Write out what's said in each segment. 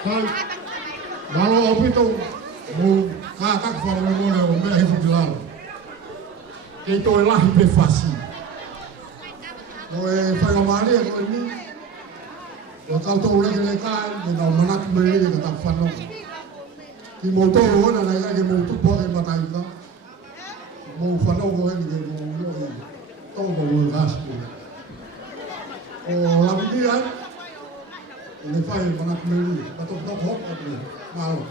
Kai, lalo opito mo kakak fa mo mo o me hifu lalo. Ke to la hipe fasi. No e fa ga mari ko ni. O ka to ule ke kai de no manak me ni ka ta fa no. Ki mo to o na na ke mo tu po e matai ka. Mo fa no ko ni ke mo no e. To mo o gas ko. O la dia ne fai manak me ni. Ka to hok ka ni. Malo.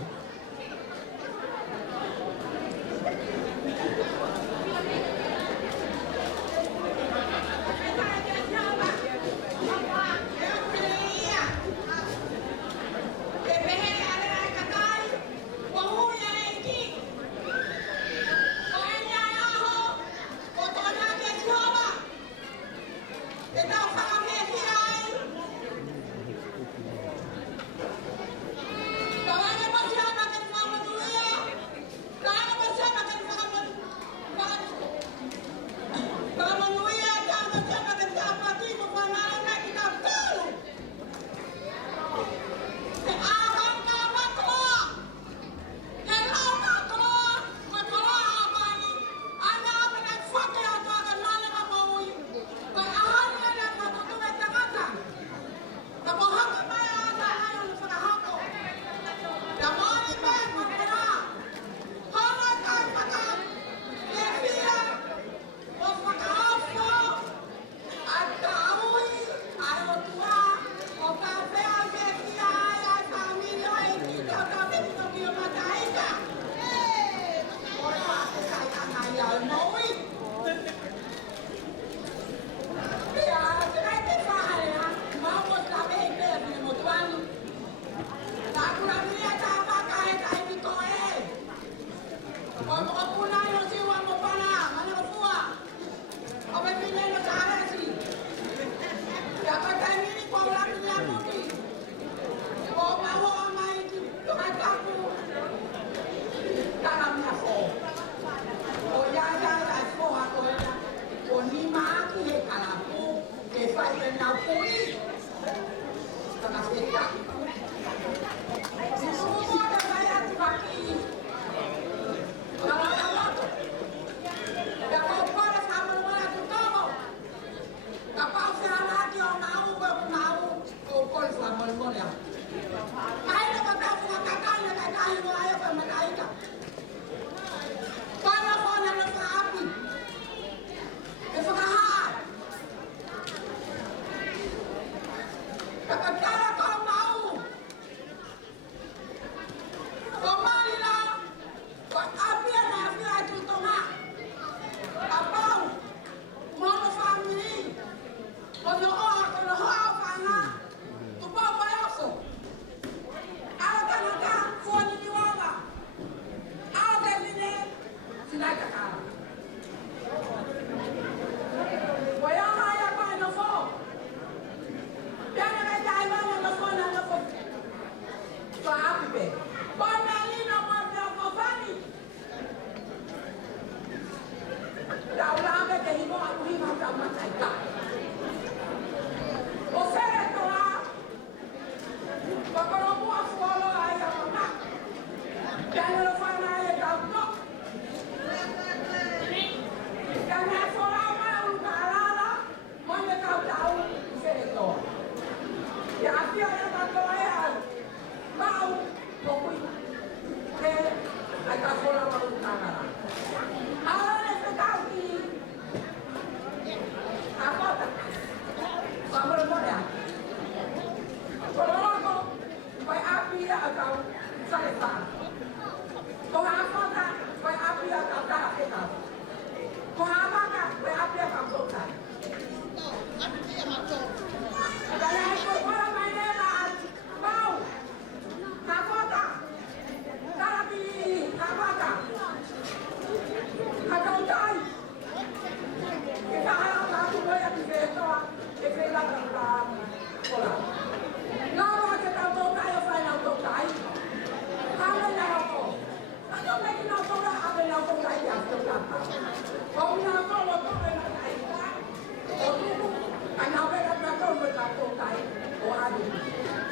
Anh nói với các con người ta tồn tại của ai cũng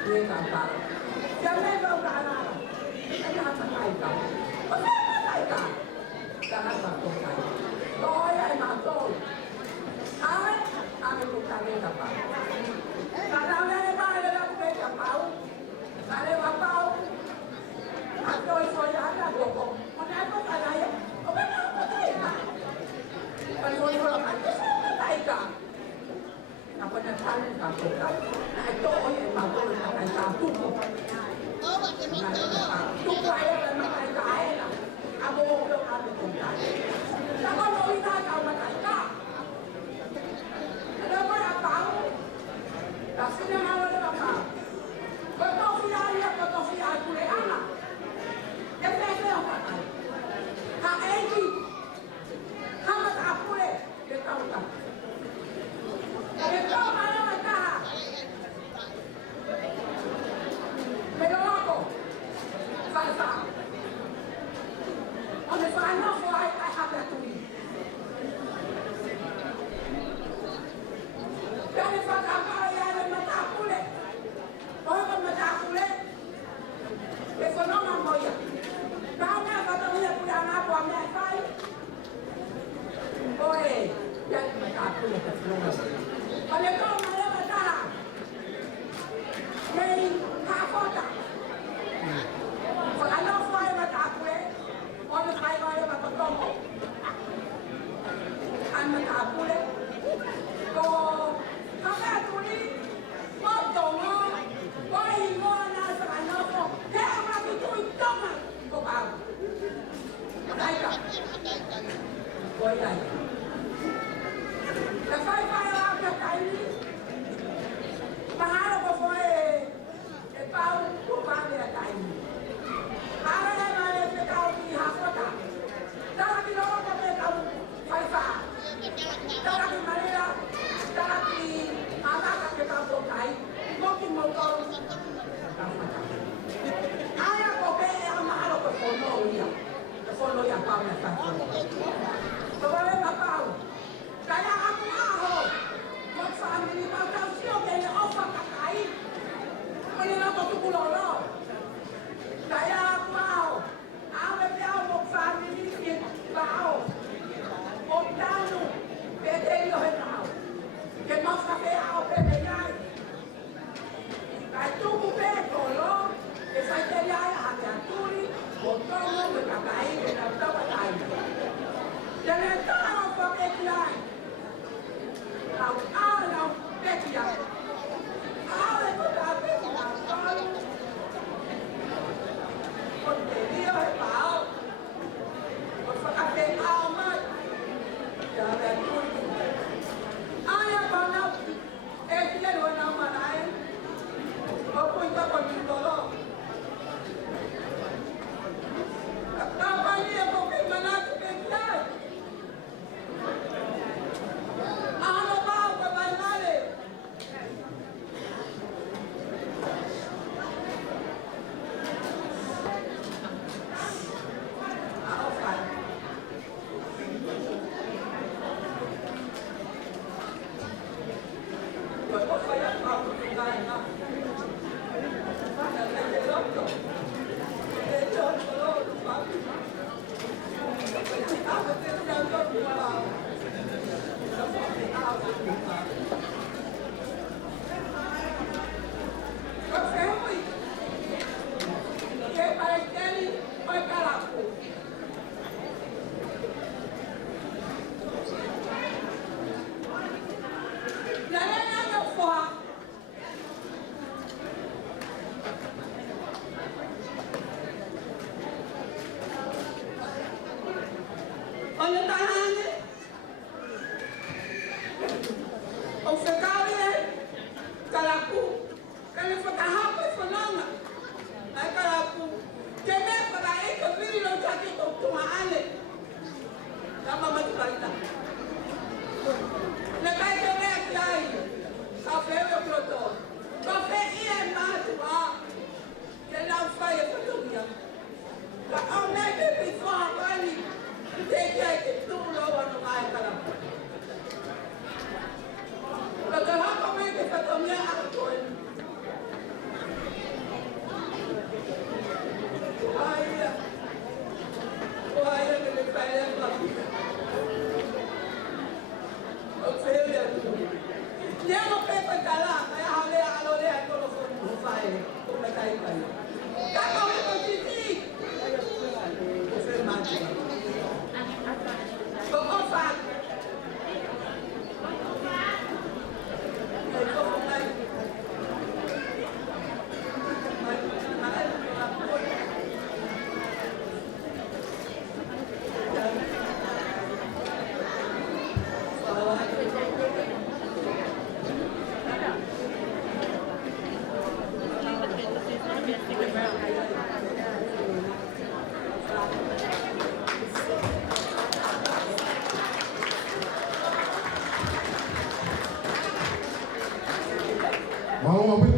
người ta Jangan kau kalah. Jangan sampai kau. Jangan sampai kau. Jangan sampai kau. Kau yang masuk. Kami bukan yang apa. Kalau mereka ada mereka tahu. Kalau tahu. Atau isoya ada bokong. Mana tu ada ya? Mana apa ya? Kalau orang ada apa ya? Apa nak cari tak tahu. Itu orang yang mampu nak tahu. Tu kaya dan makan kaya lah. Abu tu kami bukan. Kalau kita kau makan kaya. Ada apa tahu? Rasanya malu apa? Betul siapa? Betul siapa? Boleh anak. Yang saya apa? Hak Egi, hak apa le? Dia tahu tak? Dia tahu mana mereka. Mereka apa? Falsa. On the final flight, I have that to me. Jadi falsa apa yang mereka apa le? Orang mereka apa le? Ekonomi moya. Kau nak kata punya punya anak buat apa? Oi, jangan mereka aku yang terselubung. Kalau kau malah mereka, mei kafota. Kalau anak saya mereka aku, orang saya mereka bertemu. Anak aku le, kau kau tu ni, kau jangan, kau ini nak sekarang kau, hei orang itu jangan. Kau tahu, mereka, kau ini. Lepas saya ada kali, mahal kau boleh, tahu bukan dia kali. Ada yang mana dia tahu di Hakota, dalam di luar kau tahu Faisa, dalam di Malaysia, dalam di mana kita tahu kai, mungkin motor. Ayah kau yang mahal kau follow yang kau nak tahu. Sebab apa tahu? Kaya aku mahu, maksa ini bakal siapa yang offer kakai, mana tu kulolo. Kaya aku mahu, awak dia maksa ini mahu, ontanu, bete yo tahu, kemaksa dia awak bete jai. Kaya tu kubeto lo, kesai dia hati aturi, ontanu berkakai, berkata kakai. Jangan tahu apa bete. Now, Becky, how they put that Becky down, put the deal out, but for a day, how much? I am one of the 8 years when I'm alive, or point up on the dollar. Now, I am going to make that. Saya tahu Mau apa?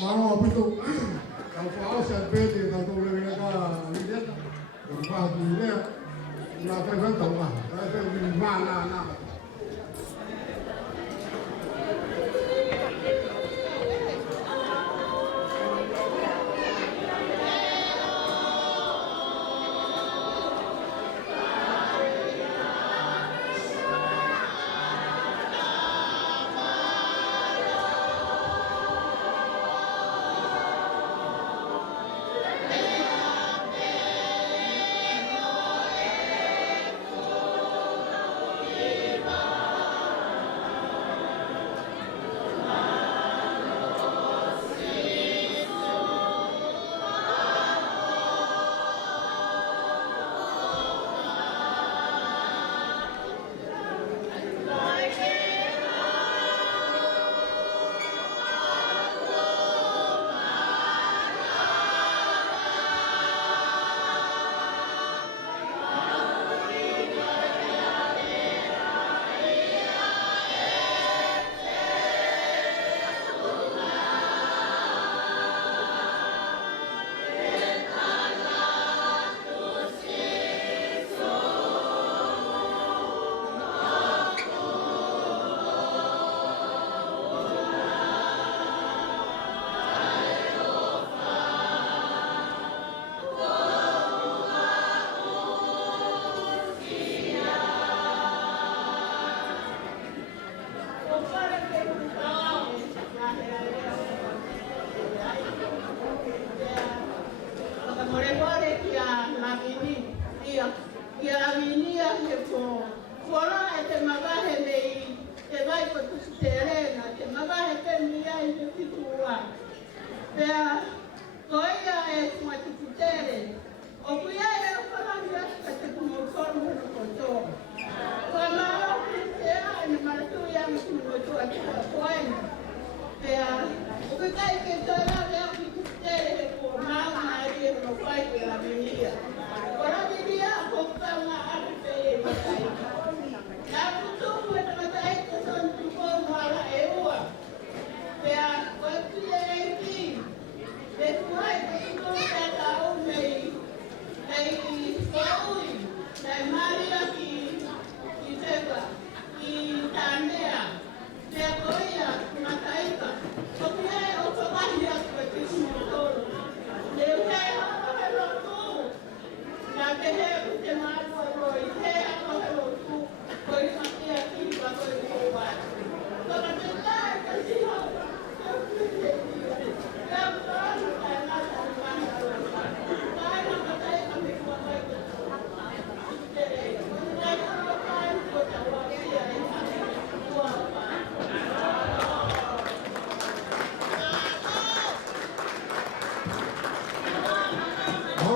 Mau apa itu? Kalau soal saya beda, kalau mereka lihat, berapa dunia, nggak tahu tahu lah. Saya di mana nak?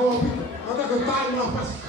Vamos, hasta que está una fase.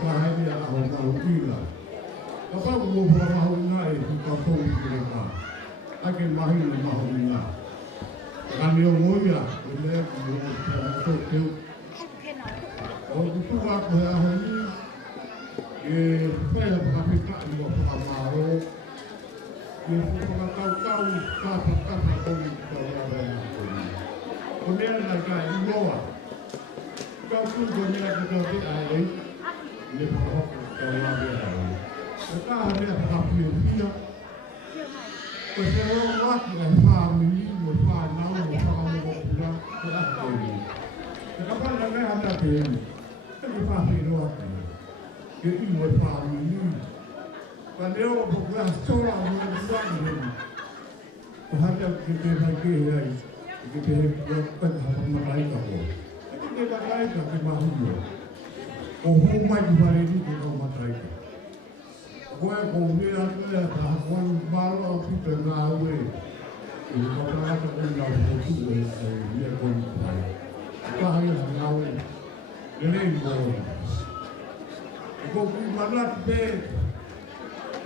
ka hai a ho mahu ila. Ka pa mo pa mahu nga e ki ka pou i kere ka. Ake mahi le mahu nga. Ka neo moia, e mea ki o ka to teu. O kutu a ko e aho ni, e whaia pakapika i o pakamaro. E pakatau kapa koni ki ka wera e a koni. O mea na ka i loa. Ka kutu mea ki ka te a ei, ne pakahoko ki ka wera e a koni. E ka harea pakapio pia. Ko se o waki e whaamini, o whanau, o whakamogo pura, ko a koni. E ka pala mea hata te eni. E ki whapi roa te. Ke i o whaamini. Ka leo o pokua sora o mea pura i eni. Ko hata ke te whaike ai. Ke te whaike hata maraika ho. E ke te maraika ke mahua. O hou mai ki whare ni ke kau maraika. Koe ko mea mea ka hakuan maro o pita ngā ue. E ka parata o ngā hotu e mea koni pai. Ka hai a ngā ue. E rei mōra. E ko kui manat pe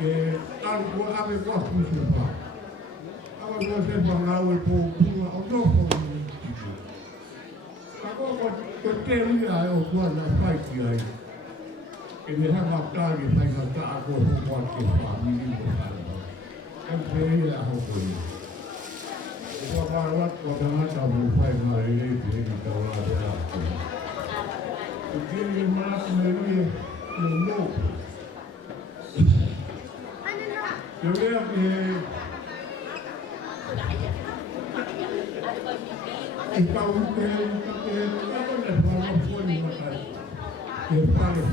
ke taru kua ame kua kusi pa. Awa kua sepa ngā ue po kunga o noko ni tiki. Ka kua ko te ria e o kua na pai ki ai. E me hanga tāri pai ka ta ako hukua ke whamini mo tāra. E pe ia hoko i. E kua kārat kua tangata mo pai ngā rei te heki taura te ako. E kiri e maratu me rie no no. E rea ke e kau te kako ne whara fuani matai. E whare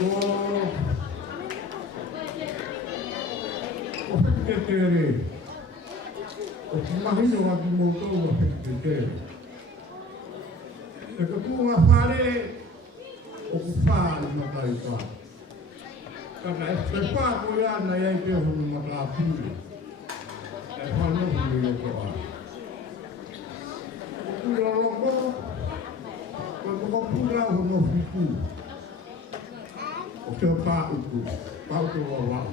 whara. O whiki te re. O ki mahino a ki moutou a whiki te re. E ka kūnga whare o ku whāri matai whā. Kaka e whā ko ia na iai te hunu matai pūre. E whanohu e o toa. O kūra loko, ko pūra hono whiku. O te pā uku, pā uku o wau.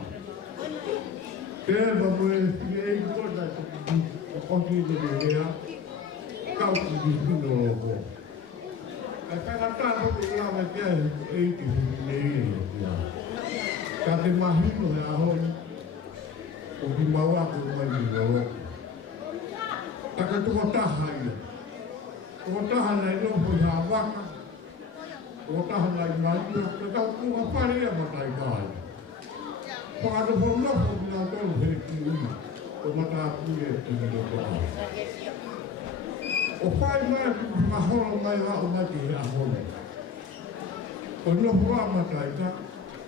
Te mamoe whine e kona o koti de rea, kau ki di hino o ho. E whakata hoki ia me te e ki whine e ia. Ka te mahino e ahoi, o ki maua ko mai ni o. Taka tuko taha ia. Tuko taha nei noho i hā waka. O taha nai mai, te kau kua whare a matai kai. Whakata whanoko ki ngā tolu he ki ui, o matai pūre te mene koa. O whai mai ki whakahoro mai wa o mai ki hea horo. O noho a matai ka,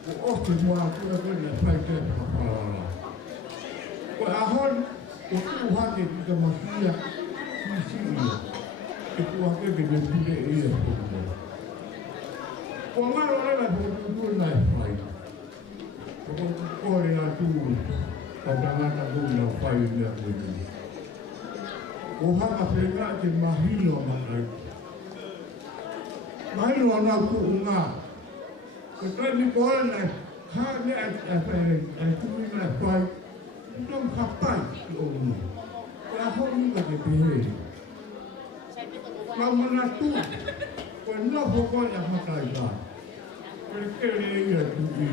o ote mua kua kene whai te whakarara. O ahon, o kuhake ki ka mahia, ki siria, e kuhake ki me pire e ia kua. O ngaro rena po tūru nai whai. O kore a tūru, o tangata tūna whai mea kore. O haka whenga te mahino matai. Mahino anā kū ngā. O tēni kore nai, kā nea e whai, e tūri nai whai, utam kapai ki o nui. O a hori ka te pehe. Ka mana tū, ko noho koe a matai kā. Kore kere ia tu i.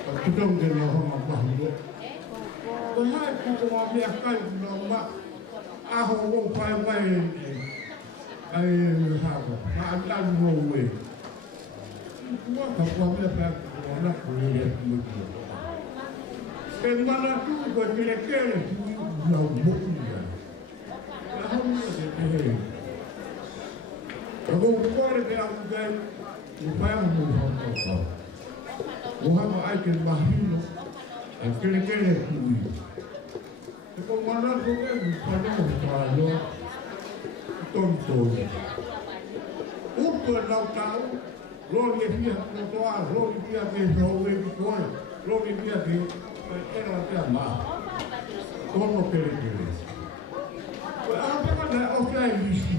Ka tutong te no honga pahuro. Ko hai kuko a mea kai no ma. Aho o pai mai ai hako. Ka antan no we. Kua ka kua mea kai kuko na kore ia tu i. Ke mana tu ko kere tu i na moku ia. Ka hau ia te pehe. Ka kore te au kai. O pai a mo ho. O ha ai ke mahino. A kere tui. E ko mana ko e mi pana o palo. Tonto. O ko lau tau. Roli e fia ko toa, roli fia ke roe ki koe. Roli fia ke era te ama. Como kere. Ko a peka na o kai lisi.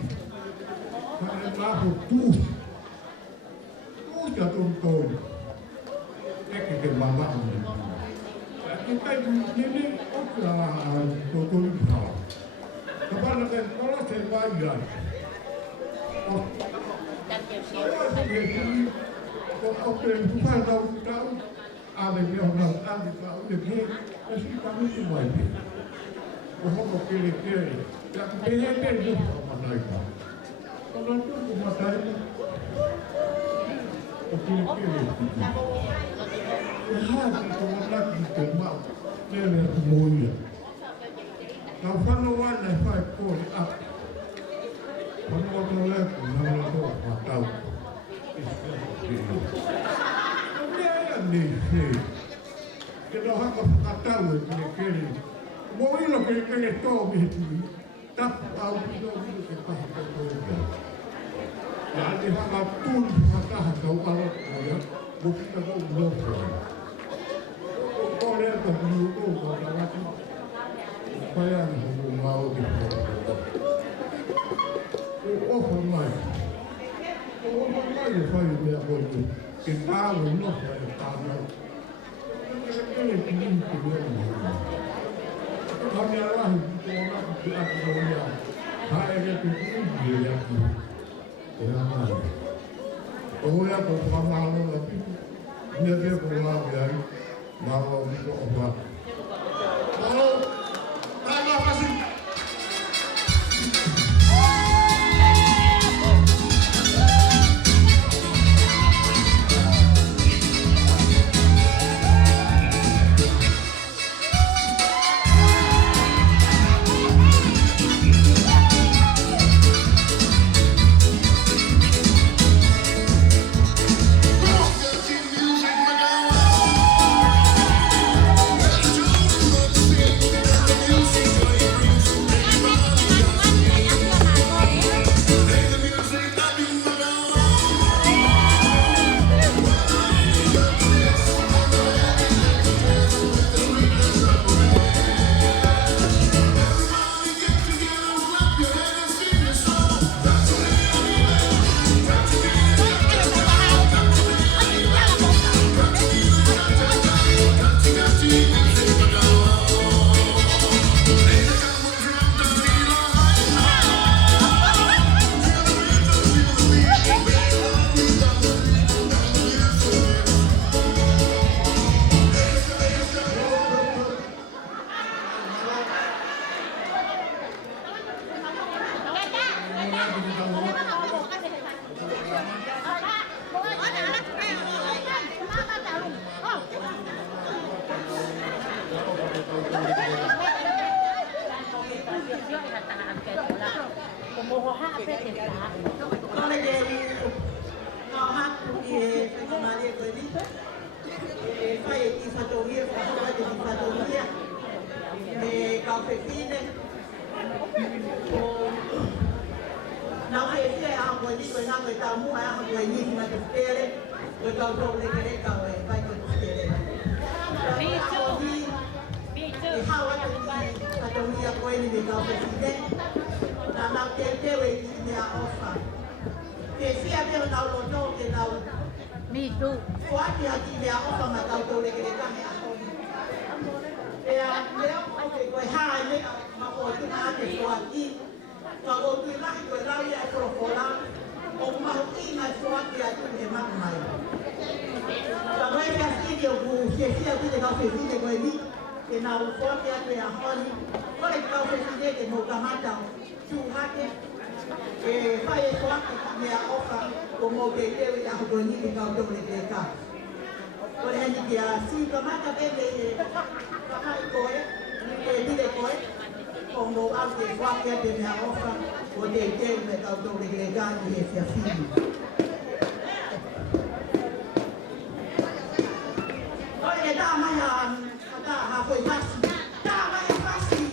lapo tuus. Tuus ja tuntuu. Teki ke mama on. Kita ini okra tutul ha. Kapag natin para sa bayan. Okra bukan tahu ada dia orang ada tahu dia mesti kami semua ini. Orang kiri-kiri yang benar itu sama mereka. Kalau itu rumah saya kiri-kiri. Lahat itu orang itu mau dia semuanya. Kalau panawan ay five four up. Panawan ulit naman ito mataw. Kita harus katakan kiri-kiri. Mau ini kiri-kiri tahu itu. Tak tahu itu kita harus tahu. Jadi harap tun mata tahu kalau ya bukan tahu belum. Kalau dia tahu itu kalau macam apa yang mau dibuat. Oh my. Oh my, saya dia boleh. Kita belum tahu. Kami Allah itu orang tidak berdoa. Saya itu dia itu. Orang yang berpengalaman tapi dia berlaku dari malam itu obat. Kalau terima kasih. Me too. Como que debe a bonita que no doble de acá. Por ejemplo, que así como acá vende acá el coe, pide coe, como algo que fue que de la ofa, o de debe a doble de acá y ese así. Oye, dama ya fue fácil. Dama es fácil.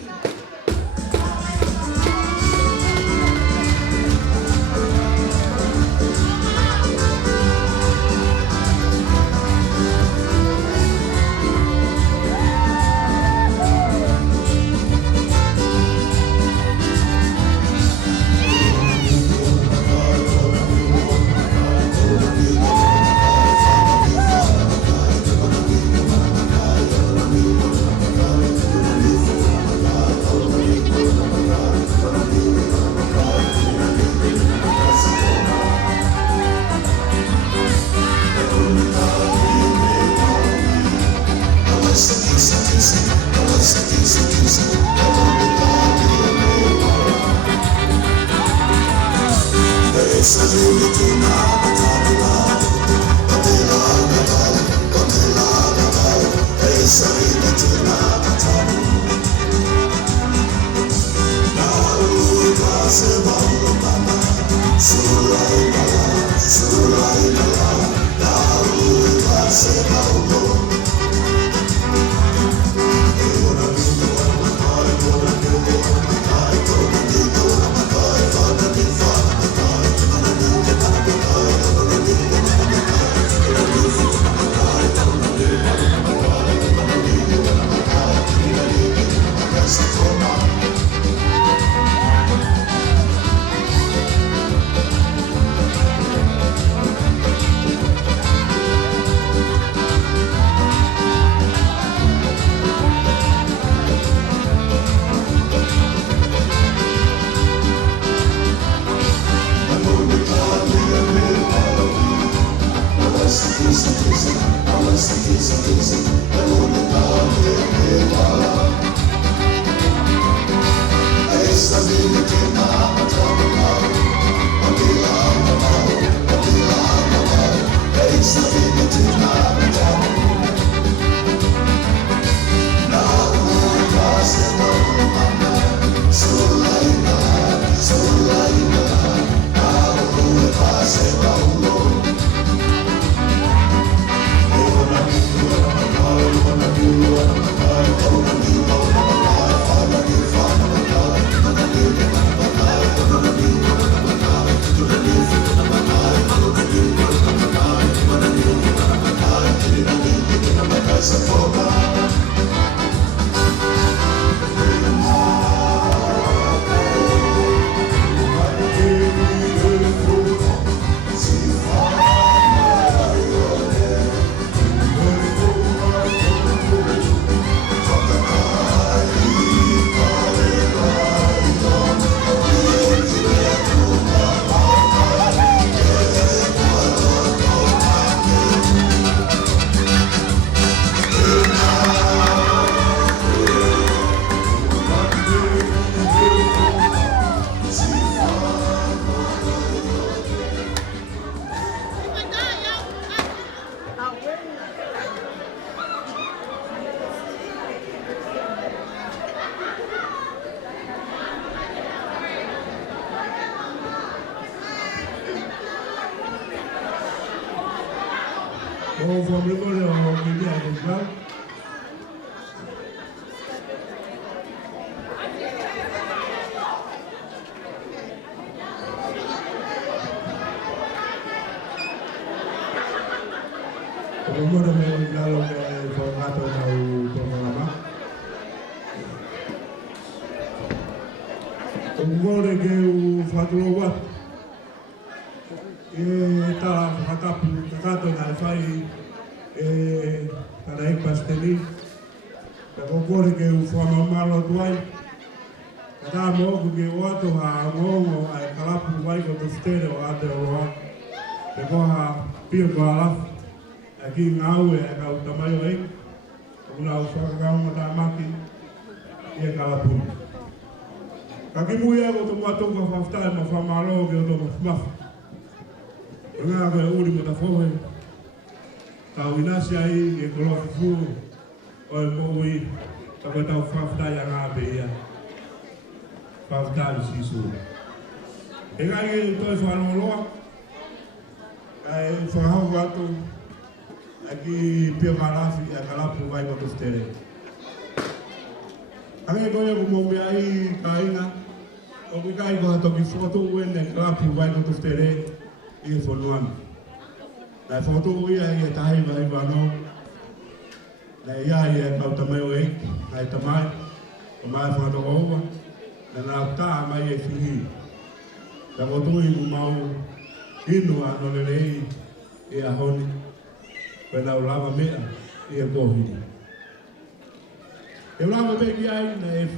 Oh, O family o kini ako ka. Kemudian kalau formato tahu pengalaman. Kemudian ke fatwa. Ta kakato na fai tarai pasteli. Kemudian ke forma malo tuai. Kada mo ke wato ha ngo ai kalapu vai ko tuftere o ate o. Ko ha pio bala. Aqui ngau e kau tamayo e una usa kau mata maki e kala pu kaki muia ko to mato ko fafta ma famalo ke to ma nga ko uri mata fohe tau inasi ai e ko lo fu o mo wi ta ko tau fafta ya nga be ya fafta si su e nga e to fa no lo ai fa ha wato aqui pio malafi a kalapu vai ko tuftere ane ko yo mo me ai kaina o ki kai ko to ki foto wen ne kalapu vai ko tuftere e fonuan la foto wi ai tai vai va no la ya ye ka tamai o e ai tamai o mai fa to ova na ta mai e fihi la foto i mau inu ano le e a honi pela o lava mea e a corrida. Eu lava bem que aí, né?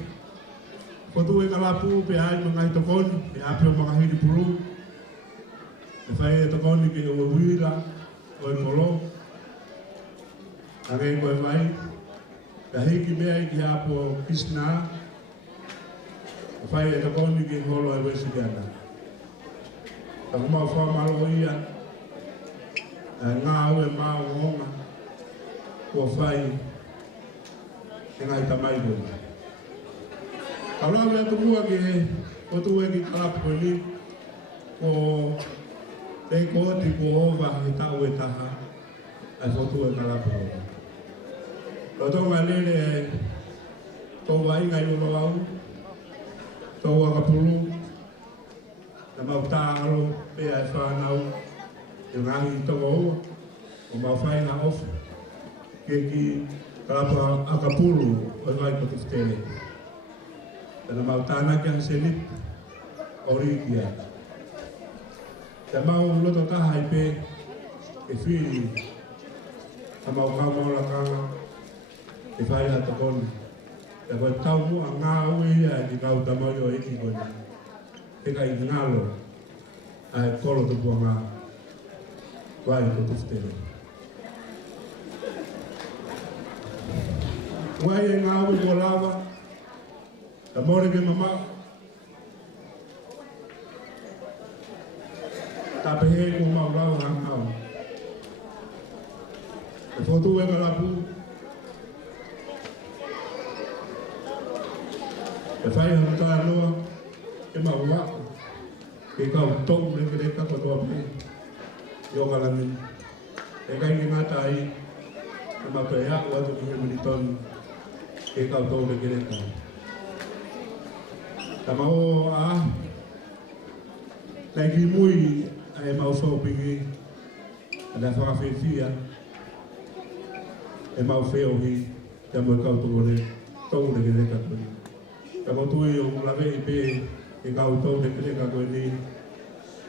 Quando eu calapu, pe aí no ngai tocone, e a pio makahiri pulu, e fai tocone que eu vira, o colo, alguém vai, da hiki mea que a po Krishna, e fai tocone que rolo é vesigana. Tá como a forma loia. Ngā au e mā o honga kua whai e ngai tamai kua. Aura mea tumua ki he, o tu e ki kalapu ni, ko te koti ko ova he tau e taha, ai fotu e kalapu kua. Lo tonga lere e tō wai ngai ulo au, tō wakapulu, na mau tā alo, pe ai whanau, e ngahi tonga ua, o mawhai na ofu, ke ki kalapa akapuru o vai ko tuftere. Tana mau tāna ki hasenit, o rikia. Te mau loto taha i pe, e whiri, ta mau kamola kanga, e whai hata kone. Te koe tau mua ngā ue ia ki kau tamau o eki kone. Te kai ngalo, ai kolo tupua ngā. Vai ko tuftere. Wai e ngā ue mo lava, ta more ke mama, ta pehe ko mau lau ngā ngau. E fotu e kalapu, e whai hata anoa, ke mau wako, ke kau tau reke reka katoa pe. Yo kalami, e kai ki ngata ai, e mapea watu ki hemini tonu, e kau tau me kereka. Ta mau a, kai ki mui ai mau so pingi, a da whakawhiwhia, e mau wheo hi, te mo e kau tau me kereka koni. Ta mau tui o lawe i pe, e kau tau me kereka koni,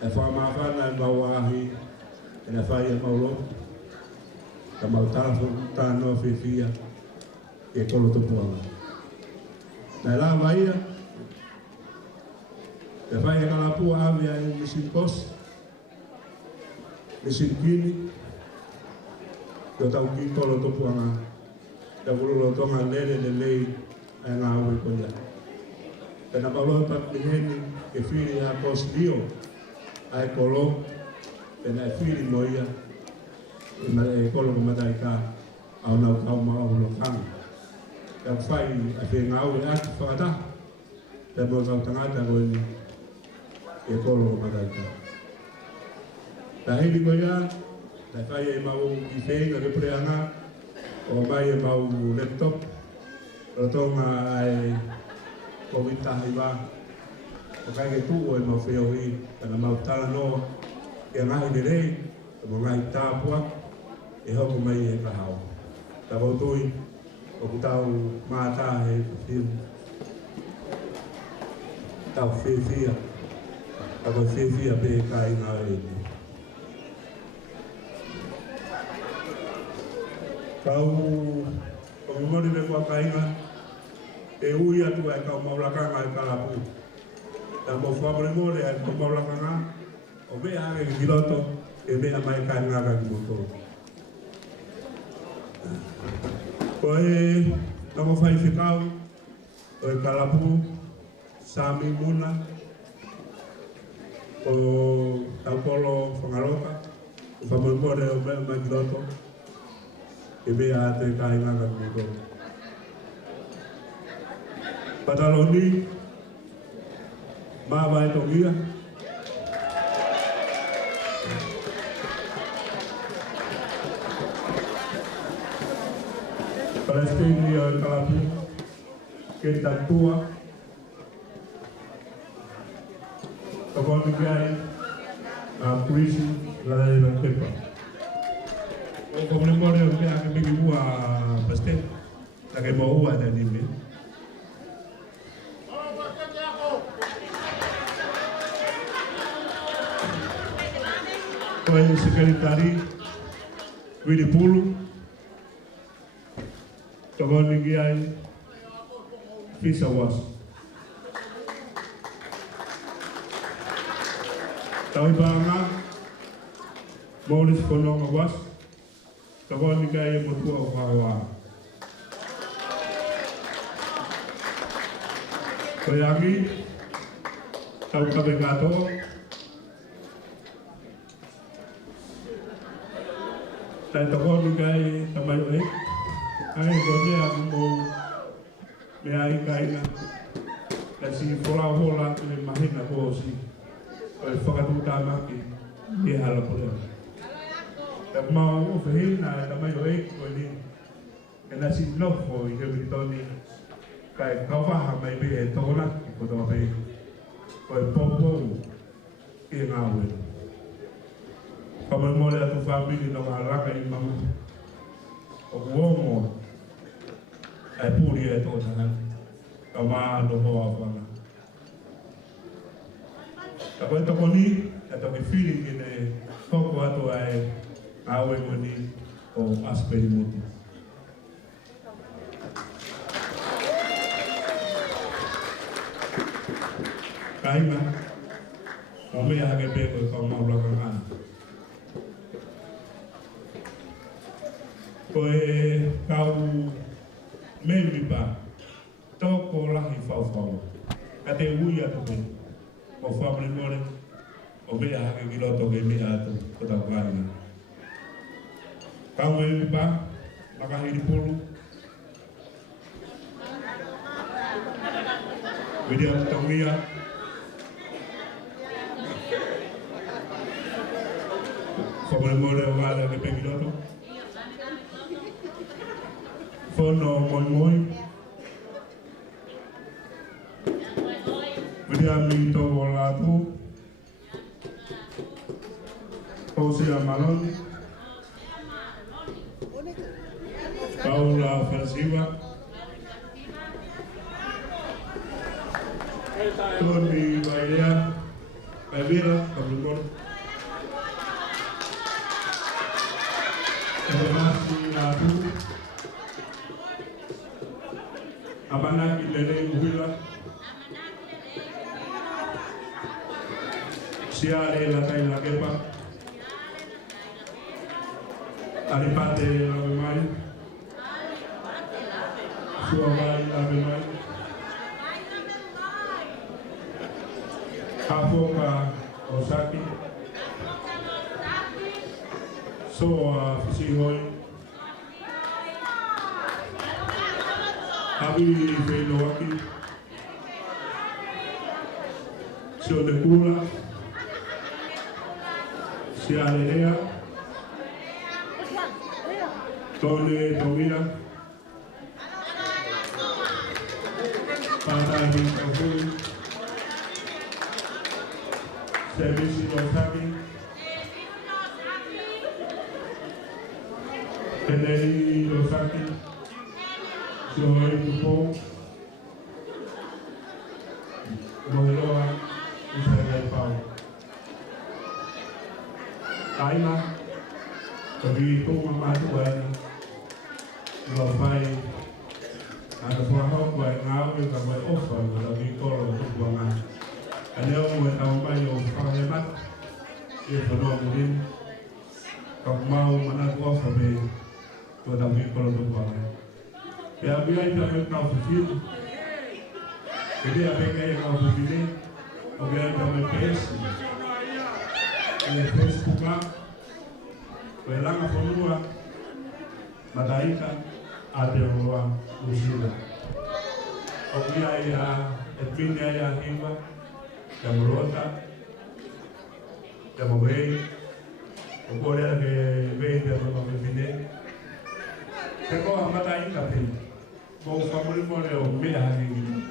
e whakamawhana e mau ahi, e na whai e maulo, ka mau tānoa whiwhia, e kolo tupuanga. Nai la waia, e whai e kalapua awia e misin kos, misin kini, o tau ki kolo tupuanga, te kulolo tonga lere le lei e ngā ue koia. E na maulo pat miheni, ke whiri a kos lio, ai kolo, pena e whiri moia, e kolo ko matai ka, au nau kau ma au lo kanga. Ka whai a whi ngau e ati whakata, te mo kau tangata koe ni, e kolo ko matai ka. Ta hiri ko ia, na kai e mau I whenga ke preanga, o mai e mau laptop, o tonga ai COVID tahi wā, o kai ke tu o e mau wheo I, kana mau tala noa, ke ngahi ne rei, o mo ngahi tāpua, e hoku mai e kahau. Ta vautui, o kutau mātā he whiu. Tau whiwhia, ta ko whiwhia pe kai ngā e. Kau, o mori me kua kainga, e ui atu ai kau maulakanga I kalapu. Ta mo whamore more ai kau maulakanga, o mea ake ki kiloto, e mea mai kai ngaka ki motoro. Ko e, tamo whai whikau, o e kalapu, Sami Muna, o Taupolo Whangaroka, o whamore more o mea mai kiloto, e mea ate kai ngaka ki motoro. Pataloni, maa vai tongia, Palestini o Kalapu, ke tatua, Tokoni Gai, Puisi, la de la Pepa. O comemore o mea ke miki ua paste, la ke mo ua te nime. Ko e sekretari, Wili Pulu, Tokoni Gai, Fisa Was. Taui Banga, Maurice Kononga Was, Tokoni Gai e motua o Hawa. Koyagi, Tau Kabegato, Tai Tokoni Gai Tamayo E, ai kone aku mau me ai kaina kasi fola le mahina ko si o whakatu tāma ki hala pore. Ka mau o whahina e tamai o e ko ni e nasi nofo I te Britoni kai kawaha mai be e tōna ki ko tō hei ko e popo ki ngā ue. Kamai more atu whamiri no ngā raka I mama o kuongo ai puri e tōna ka maa no hoa whanga. Ka koe toko ni, e toki whiri ki ne toko atu ai awe moni o Asperi Muti. Ka inga, o mea hake peko I kau maulaka ngana. Ko e kau Membipa, toko lahi whauwhau. Ka te ui atu pe, o whamre more, o mea hake ki roto ke mea atu, o tau kāinga. Kau Membipa, makahiri pulu. William Tongia. Whamre more o wale ke pe ki roto. Fono moi. William Mito Volatu. Hosea Malone. Paula Fransiva. Tony Bailea. Bailera, Cabricor. Ebenasi Nadu. Amanaki Lele Huila, Siare la Taila Kepa, Aripate la Bemai, Suavai la Bemai, Afoka Osaki, Soa Fisihoi, Abi Feinoaki, Sionekula, Sialea, Tone Tomira, Patani Kakui, Sebisi Rosaki, Peneri Rosaki, Joy Tupo, Moheroa, Israel Pau. Kaina, tapi itu mamatu wani, lopai, ada suara buat ngau juga buat offer, tapi kalau untuk buangan, ada orang buat tahu banyak orang hebat, dia penuh mungkin, kau mau mana kau sampai, tu tapi kalau untuk buangan, ya biar kita kau fikir, jadi apa yang kau fikir, biar kita mempes. Facebook lá, foi lá na Fonua, Madaika, Aderoa, Lucila. Ouvia aí a Edmina e a Riva, Jamurota, Jamobei, o Coreia que veio pelo nome Vine. Pegou a Madaika, com o famoso morreu, meia ringue.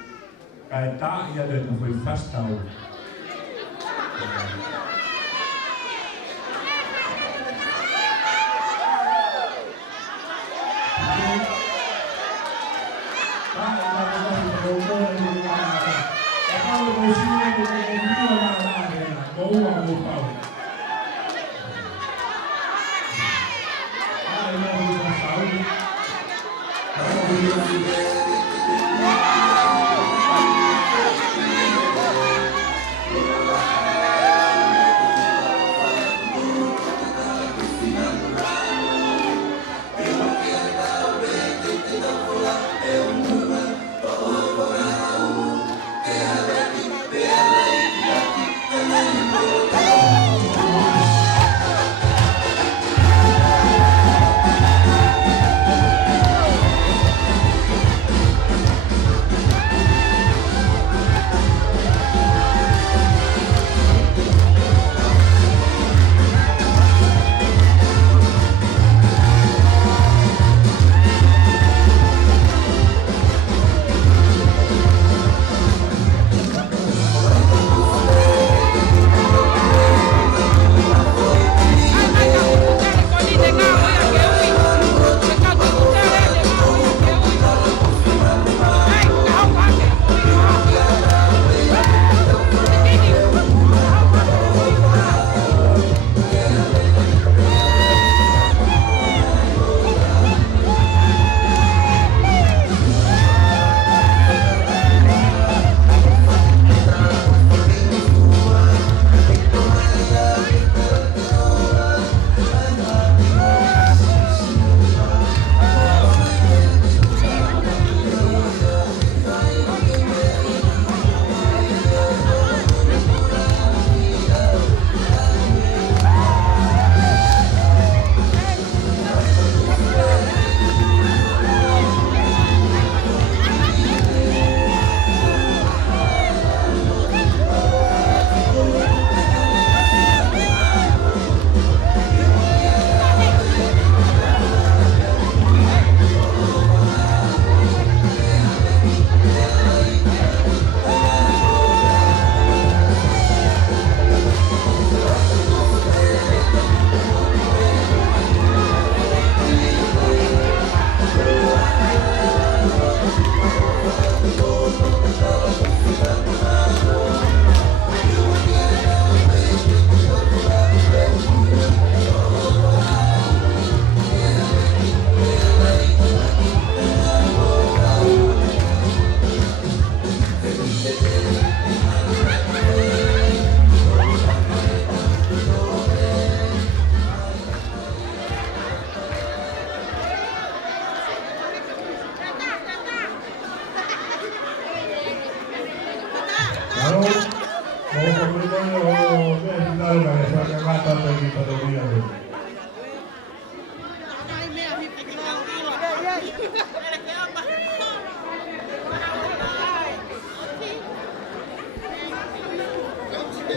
Caetá e a dentro foi fastão.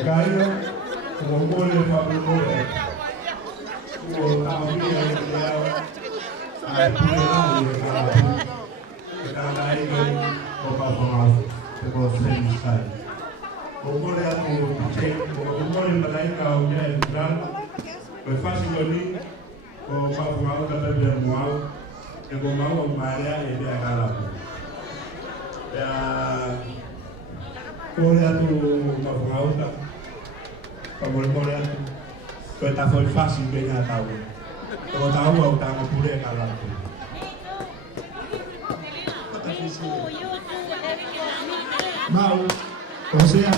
Gaio, como gole Fabio Gole, o Tauri e o Kita foi fácil ganhar tahu. Kalau tahu mau tahu pure kalau tu. Mau, o sea.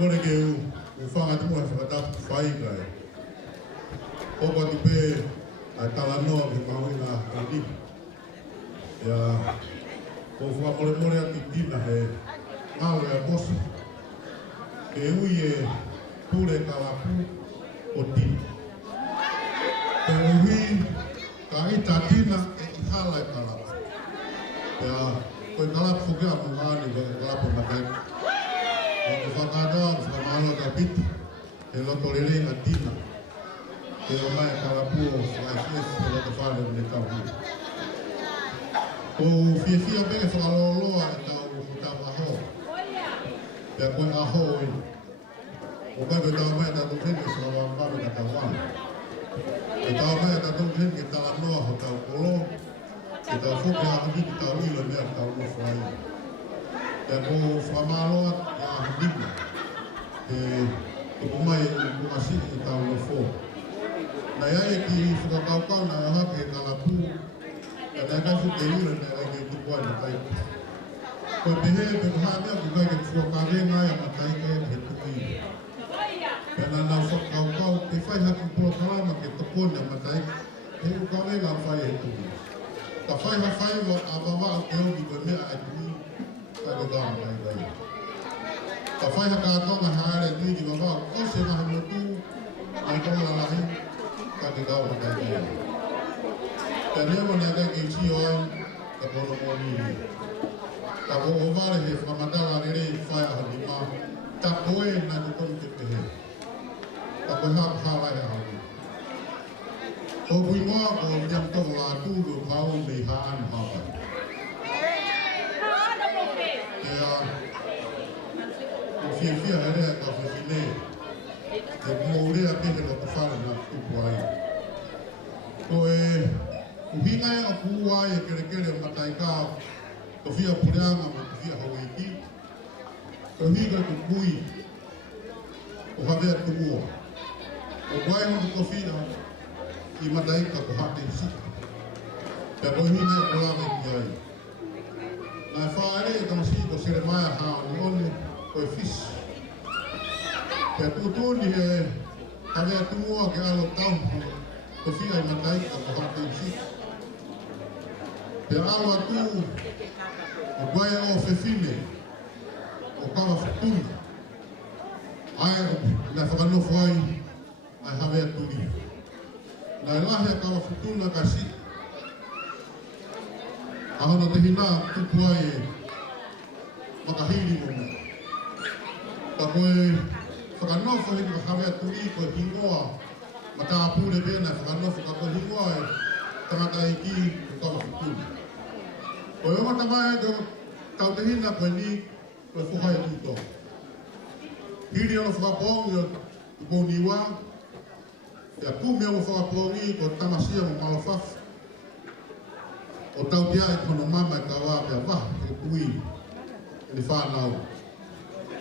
Kore ke u whanga tumu e whakatapu whai kai. Oko ti pē a tala noa ki mahui ngā kani. Ia o whamore ati tina he ngāwe a bosa. Ke ui e pūre kalapu o tina. Te uhi ka ita tina e i hala e kalapu. Pea koe kalapu whukea mo ngāni koe kalapu matai. O te whakātoa o whamalo ka piti e loto rerenga tina. Te o mai kalapu o whaifesi e loto whare o ne tauhi. O fia bene whakaloloa e tau o tau aho. Pea koe aho e. O kai koe tau mai tatu kene whakawamame ka tau wana. E tau mai tatu kene ke tala noa ho tau kolo. E tau whuke a haki ki tau ilo mea tau no whai. Pea ko whamaloa e a hakina. E kumai e kumasiki e tau no who. Na iae ki whakakaukau na hake e kalapu. E nai kai whuke ilo ne ai ke tukuai na tai. Koe pehe pe kaha mea ki kai ke whuakarenga e matai kai he tuki. Pena nā whakaukau te whai haki pula kalama ke tokone matai. He ukarenga whai he tuki. Ka whai ha whai wa a wawa o te oki koe mea ai tui. Kai ko kāma kai kai. Ka whai ha kātonga haere tui ki wawa o kose mahi mo tū. Ai konga lahi. Kai ko kāma kai kai. Te nemo nea kai ke tio ai. Ka kono mo nini. Ka ko o vare he whamatala rere whai a hati mā. Ta koe nā te tonu te pehe. Ta koe hapa hawai a hau. O kui ngoa ko niam toko la tūru pao mei haan hapa. Te a o fia herea ka whiwhine. Te mōrea pehe no ka whare nā tupu ai. Ko e uhinga e a pūa e kere o matai kāo. Ko fia pureanga mo ko fia hawaiki. Ko higa ku kui. O hawea tu mua. O koe ho ko fia I matai ka ko hate si. Pea ko hina e kolame ki ai. Nai whaare e tamasi ko sere mai a hao ni onu ko e fis. Pea tūtūni he hawea tu mua ke alo tau ko fia I matai ka ko hate si. Pea alo atu o koe o whewhine. O kawa whutuni. Ai na whakanofo ai ai hawea turi. Na lahi a kawa whutuna ka si. Ahono te hina tupu ai e makahiri mo me. Ka koe whakanofo hiki ka hawea turi koe hingoa. Ma tā pūre bēna whakanofo ka koe hingoa e tangata e ki o kawa whutuna. Koe o matamai e tau te hina koe ni koe whuhai a tūto. Hiri ono whakapongi o kōniwa. Ia kume o whakapongi ko tamasia mo malawhafu. O tau tia e kono mama e kawa pia wah e kui. E ni whanau.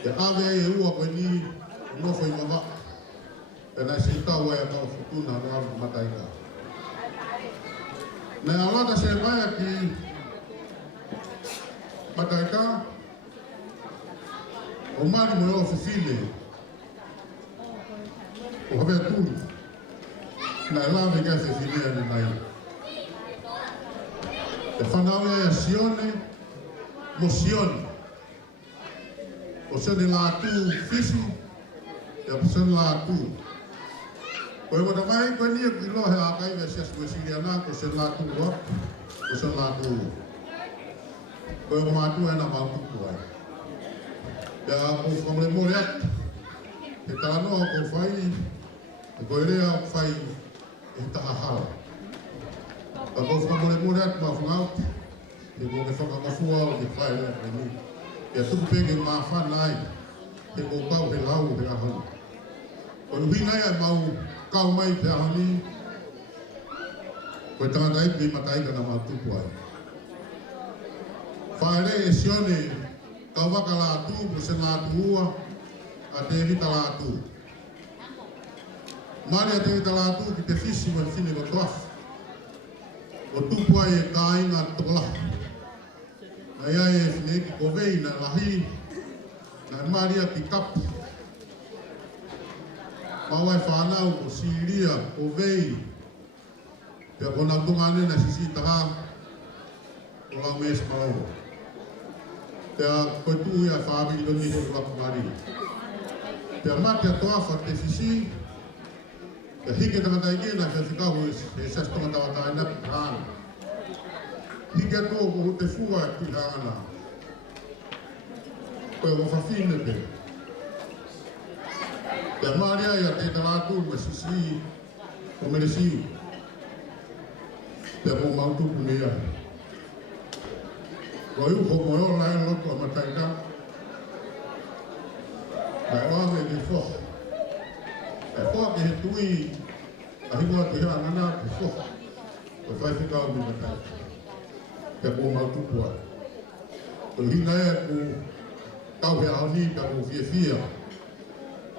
Ia awe e ua koe ni nofo I mawa. E nai si tau e a kawa whutuna no amu mataika. Nei alata se mai ki mataika. O mari mo o whiwhine. O hawea tūru. Nai lawe kai whiwhine ane nai. Te whanau e a sione, mo sione. O sene la tū whisi, e a sene la tū. Koe wata mai koe nia ki lohe a kai me sias koe siri ana, ko sene la tū wap, ko sene la tū. Koe wa mātū e na mātuku ai. Ia ko whamle mōre atu. Te tānoa ko whai, e koe rea o whai e taha hala. Ka ko whamle mōre atu ma whangauti, e ko me whakamafua o te whai rea e ni. Ia tuku peke mā whana ai, e ko kau he lau he ahani. Ko nuhina ia mau kau mai te ahani, koe tangata ipi matai ka na mātuku ai. Whai rea e sione, kau waka la atu, mo se la atu ua, a te evita la atu. Mari a te evita la atu ki te fisi wa whine wa toafu. O tupu ai e ka inga tokola. Na ia e whine ki kovei na lahi, na mari a ki kapu. Mawai whanau o siria, kovei. Pea kona tungane na sisi taha, o lau mes malaua. Pea koe tu ia whaamiri o ni he waka mari. Pea mate atoa wha te fisi. Pea hike tangata ike na wha whikahu e sas tangata wata ina pi hana. Hike atoa ko te fua e pi hana. Koe o whawhine pe. Pea maria ia te talatu me sisi o meresiu. Pea mo mautupu mea. Koe uho moe o lai loto a mataika. Ai oame ni foha. Ai foha ke he tui a hingoa te hea nana ke foha. Koe whai whikau mi mataika. Pea mo mautupu a. Koe hina ea ku kau he ahoni pea mo fia fia.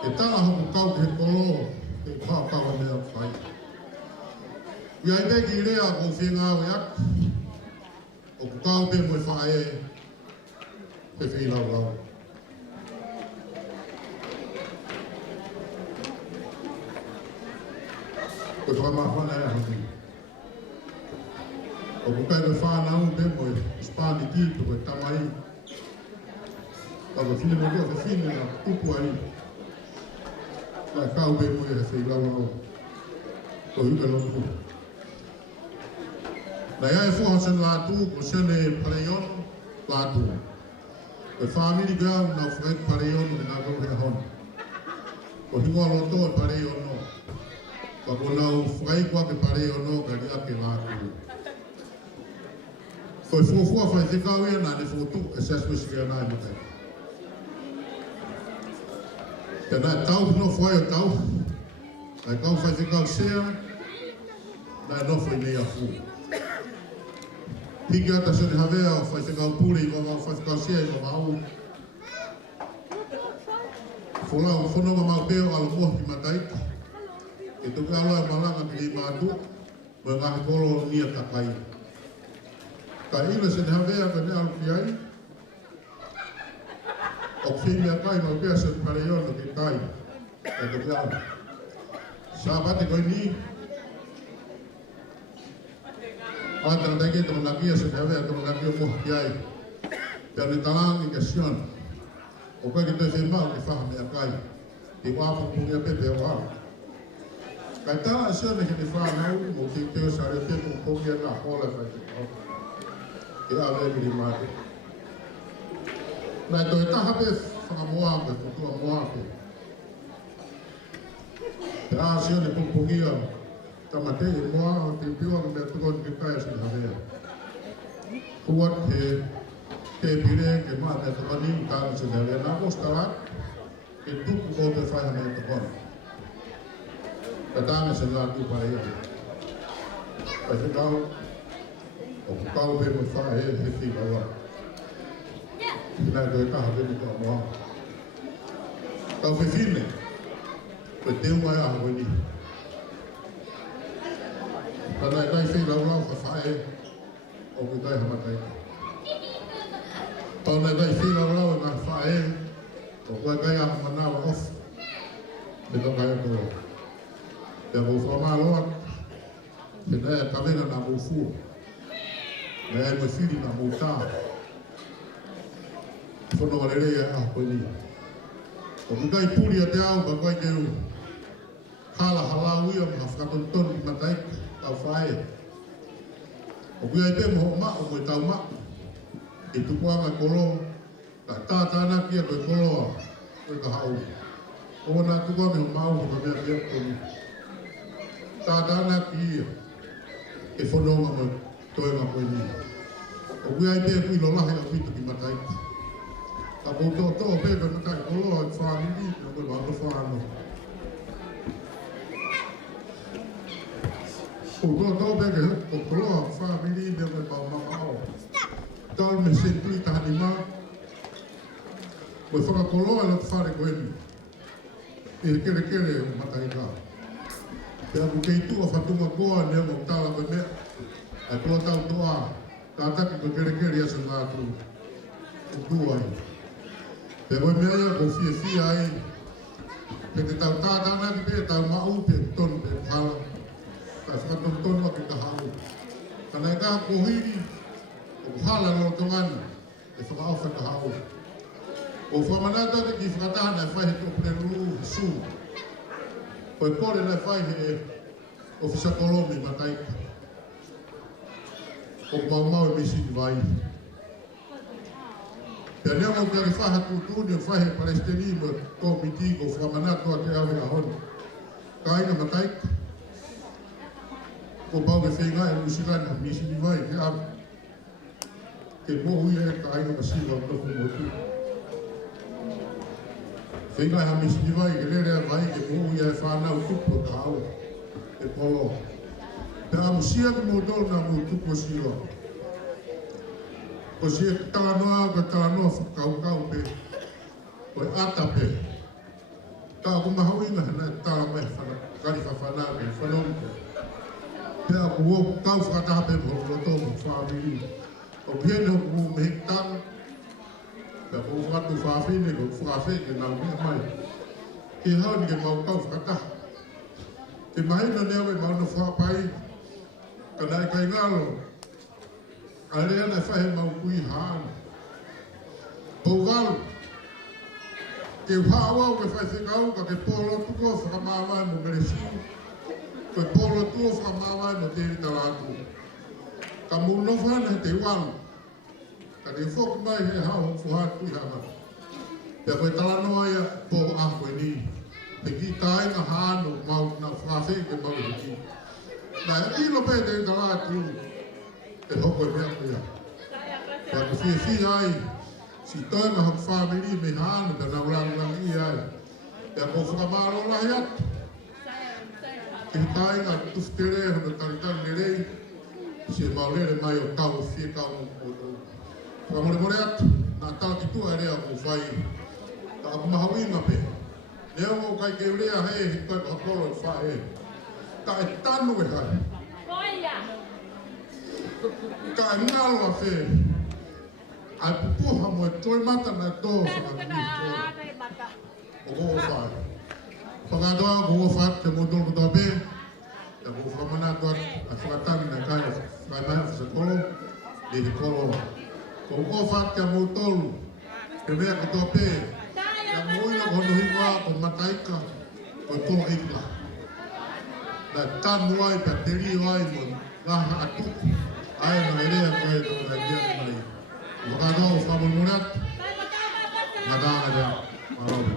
E tala hoku kau ke he kolo ke pao kau a mea whai. Ia i teki rea ko fia ngā we atu. O ku kau pe mo e whae pe whi lau lau. Ko whakamahwana e ahoni. O ku kai me whanau pe mo e spani ki to koe tamai. Pako whine mo kua te whine na tupu ai. Lai kau pe mo e whi lau lau. Ko hika lotu. Nei ai fo hasen latu ko sene pareon latu. Ko family gau na fret pareon na go he hon. Ko hingo loto e pareon no. Ko ko na frai ko ke pareon no ka dia ke latu. Ko fo fa te kau ia na ne fo tu e ses mo siga na mo kai. Te na tau no foi o tau. Ai kau fa te kau sea. Na no foi nei a fu. Hiki ata se ne havea o whai te kau puri i wama o whai te kau sea i wama au. Whola o whanonga mau peo alo moa ki mataika. E tuki aloa e malanga ki i mātu, mo e ngahi kolo nia takai. Ka ina se ne havea ka ne alu ki ai. O whimea kai mau peo se pare iono ki kai. E tuki aloa. Sa bate koi ni. Antara dake to na kia se have to na kia mo kiai. Pe ni talang i kasion. O ka ki te se mau ki fa me kai. Ti wa po pu pe pe wa. Ka ta se ne ki fa na u mo ki te sa re pe mo ko ki na hola fa ki. Ki a le ki ma. Na to ta ha pe fa mo a pe to mo a pe. Ta se ne po pu ki tamate e moa te piwa me tukon ke kai se havea. Kuat ke pire ke ma te tukoni ka se havea na postala ke tuku o te whai me tukon. Katame se la tu pare ia. Pai se kau o kau pe mo whai he fi kawa. Kina koe kaha te mika moa. Kau pe fine. Pe te umai a hoi ni. Kana kai whi lau lau ka whae o ku kai hamatai. Tōna kai whi lau lau ngā whae o kua kai a manawa off. Me tō kai kō. Pea mō whamā loa. Te nea kawena nā mō fua. Nea mō whiri nā mō tā. Whono arere e a koe ni. O ku kai puri a te au ka kai keu. Hala halau ia mga whakatontoni ki mataika. Tau whae. O kui ai pe moho ma o koe tau ma. E tukuanga kolo. Ta tātāna kia koe koloa. Koe ka hau. O wana tukuanga me o mau ka mea mea koni. Tātāna kia. E whanonga mo toenga koe ni. O kui ai pe kui lolahi a pita ki mataika. Ta koutoa toa pe koe matai koloa i whanini. O koe wano whano. O kua tau peke o koloa whamiri me me pao mamao. Tau me se tui tahani mā. Koe whakakoloa la whare koe ni. E kere kere o matai kā. Pea ku kei tua whatunga koa nea mo tala koe mea. E kua tau toa. Tātaki koe kere kere asa ngātu. O tua ai. Pea koe mea ia ko fia fia ai. Pe te tau tātana ki pe tau mau pe tonu pe pala. Ka whakatontonu a ki ka hau. Kana e kā kohiri, o hala no tongana, e whakaofa ka hau. O whamanata te ki whakataha nei whai he tōpune rū su. O e kore nei whai he ofisa kolomi mataika. O mau e misi ni vai. Pea nea mau kare whaha tūtūni o whai he Palestini mo komiti ko whamanata te awe a honu. Ka inga mataika. Ko pau ke whenga e musirana misi ni vai ke awe. Ke mohu e ka inga masira o tofu mo tu. Whenga e misi ni vai ke lere a vai ke mohu e whanau tupu ka awe. E polo. Pea musia ke mo tōna mo tupu siro. Ko sia ke talanoa ka talanoa whakaukau pe. Ko e ata pe. Ka aku mahau inga hana tala mai whana. Kari whawhana pe whanong pe. Pea ku o kau whakataha pe mo roto mo whaamiri. O piene o ku me hekitanga. Pea ku whatu whaafine ko whaafene nau mea mai. Ke haun ke mau kau whakataha. Te mahina neawe mauna whaapai. Ka nai kai ngalo. A rea nei whahe mau kui haana. Pougalu. Ke whaawau ke whai whekau ka ke polo tuko whakamawai mo meresiu. Ke polo tuko whakamawai mo te ritalatu. Ka muno whana te walu. Ka te whoku mai he hao fuha kui hana. Pea koe talanoa ia po a koe ni. Te ki tainga haano mau na whawheke mau hiki. Nā e ilo pe te ritalatu. E hoko e mea koea. Pea ko whia ai. Si toinga hok whamiri me haana te naurangi ai. Pea ko whakamaro lahi atu. Ke tainga tuftere hana taritani rei. Si e maurere mai o tau whia kau mo koto. Whamore more atu. Nā tala ki tua rea ko whai. Ta aku mahawinga pe. Nea o kai ke urea hei he koe kapolo e whae. Ta e tanu e hai. Ka e ngalo a whe. Ai pupuha mo e toi mata na tō whakatini. O ko o whae. Whakatoa ko o whaat te mo tōru toa pe. Ia ko whakamanatua a whakatani na kai a whai mai a whasakolo. Le he kolo. Ko o whaat te mo tōru. Ke mea ko toa pe. Ia moina ko hono hingua ko mataika. Ko e tō ikla. Na tanu ai pe te rio ai mo ngaha atuku. Ai na rea koe tō na ia mai. Wakano whamungurat. Nadana rea. Marobi.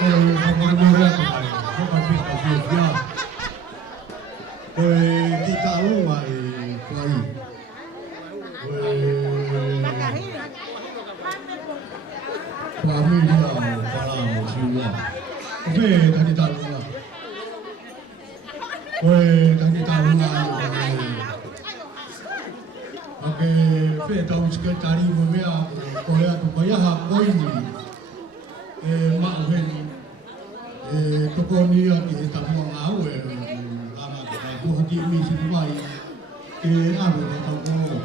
Vamos a morir con él. No confío en Dios. Kita rumah kuai. Familia para jiwa. Oke, tadi tahu lah. Tadi tahu lah. Oke, tahu sekretari memia, Korea tu banyak hak koi. Mak ben, toko ni kita tak mau awal. Aku hati ini semua ini apa yang tahu tak tahu.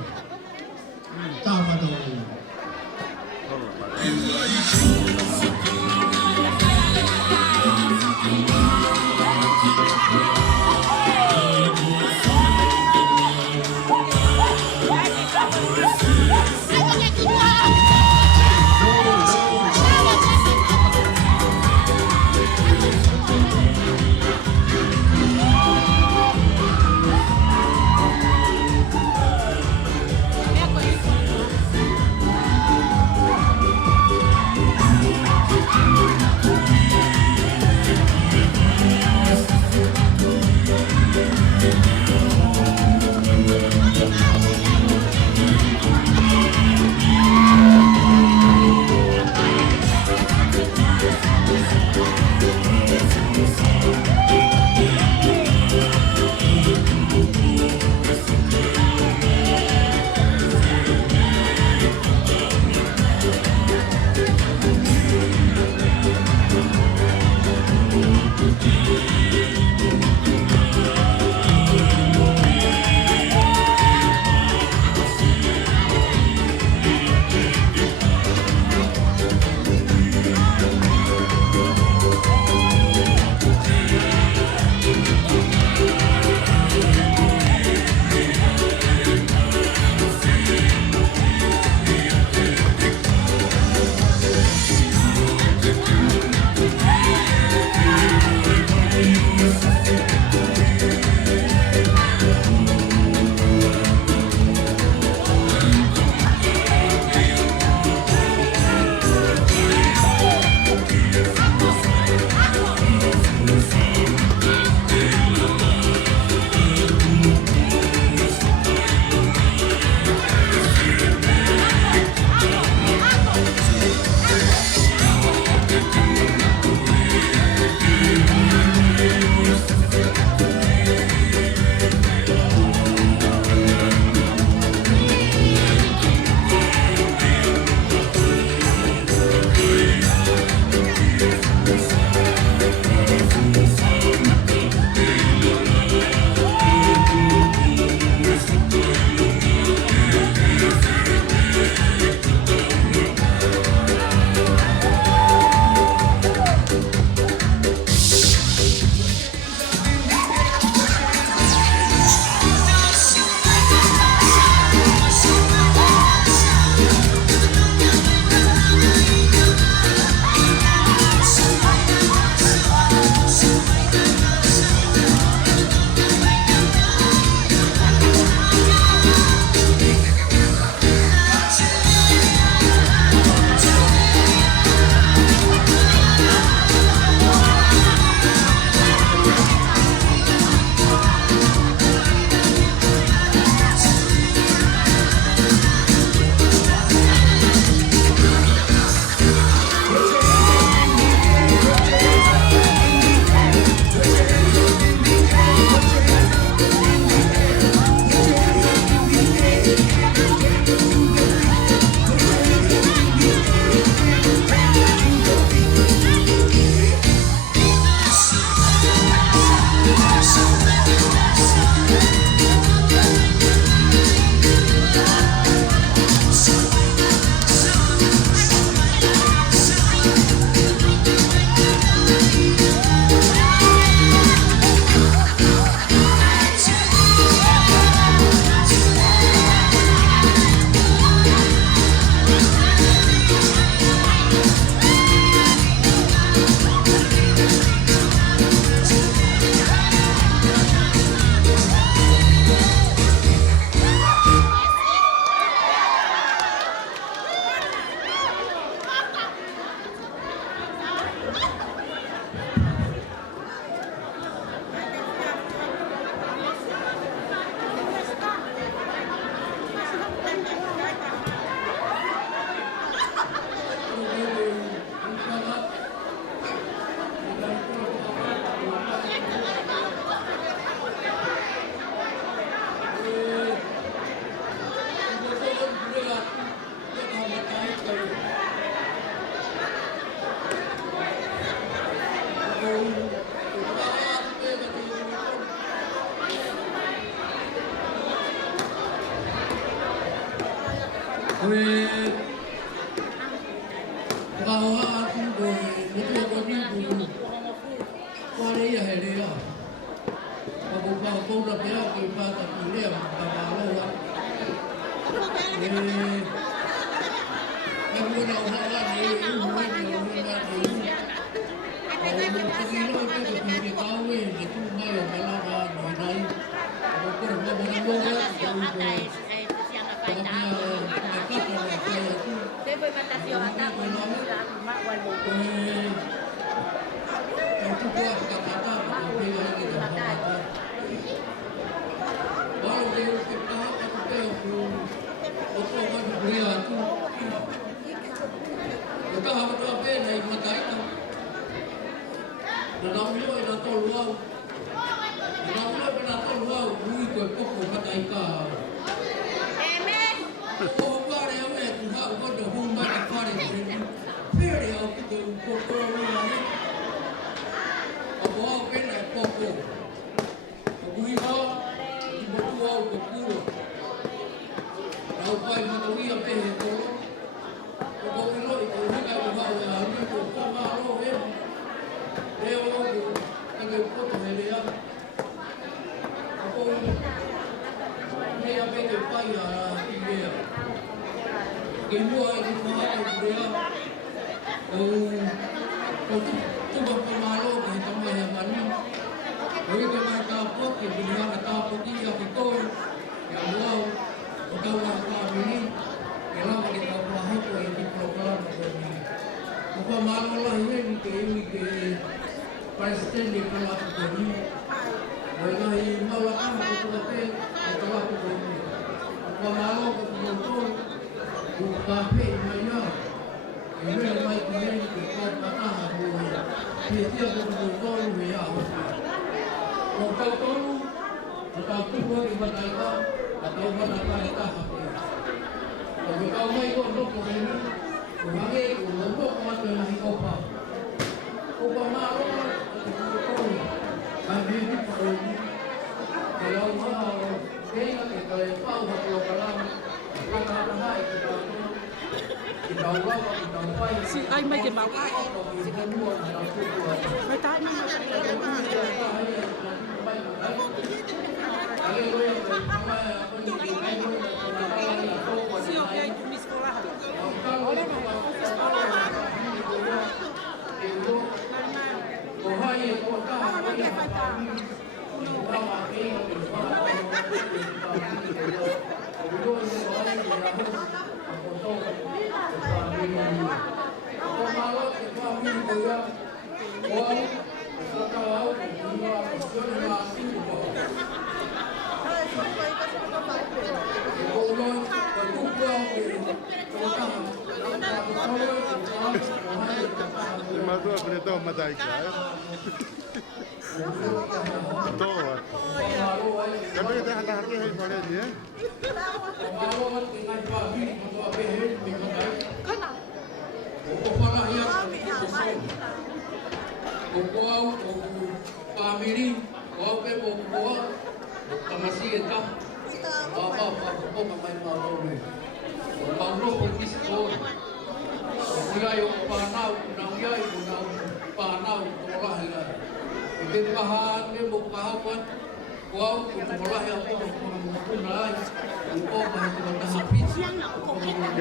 Tawa tu ko mutu ko ni tu. Kuare ya hele ya. Babu ka ko na pera ko pa ta pile ya ta malo wa. Babu na ha la ni u mo ni u na ni. Babu ko ni lo te ko ni ka we ni tu ma yo ma la ga ni dai. Babu ko mo mo mo ga tu ko. Depois vai estar pior, tá? Vai mudar, vai voltar. Itu kuat kata-kata, tapi lagi kata-kata. Baru dia kita aku tahu, aku kan beliau tu. Kita harus apa naik mata itu. Dan beliau itu tolong. Dan beliau itu tolong, bui kau mata itu. Oh, apa dia ni? Tuhan, kau dah humba apa dia ni? Pergi aku tu kau ni. Aku apa nak kau? Aku ini ibu tua aku. Aku pai mata ni apa yang kau? Aku ini itu ni kalau kau ni kau malu ni. Dia aku kalau kau tu dia. Aku ni apa yang pai dia. Ibu itu mahal dia. Oh, tu bapa malu kita mah yang mana? Jadi kita tahu kita dia tahu dia itu yang wow, kita orang ini, kita kita tahu itu yang program ini. Bapa malu lah ini ke presiden di kelas ini. Mereka ini malu apa kita lakukan ini. Bapa malu betul. Kafe mana? Ini mai kemudian kita patah dulu. Dia betul-betul dia. Kalau tahu, atau kita ibadah atau ibadah kita hati. Kalau kau mai kau untuk ini, orang itu untuk mata lagi kau. Kau malu, kami ini perlu. Kalau mau, kalau kau kalau kalam. Si ai mai ke mau ai. Mai tai ni. Si okey di sekolah. Oleh sekolah. Matou apretou a matar cara. Toa. Kami kita hati-hati hai boleh dia.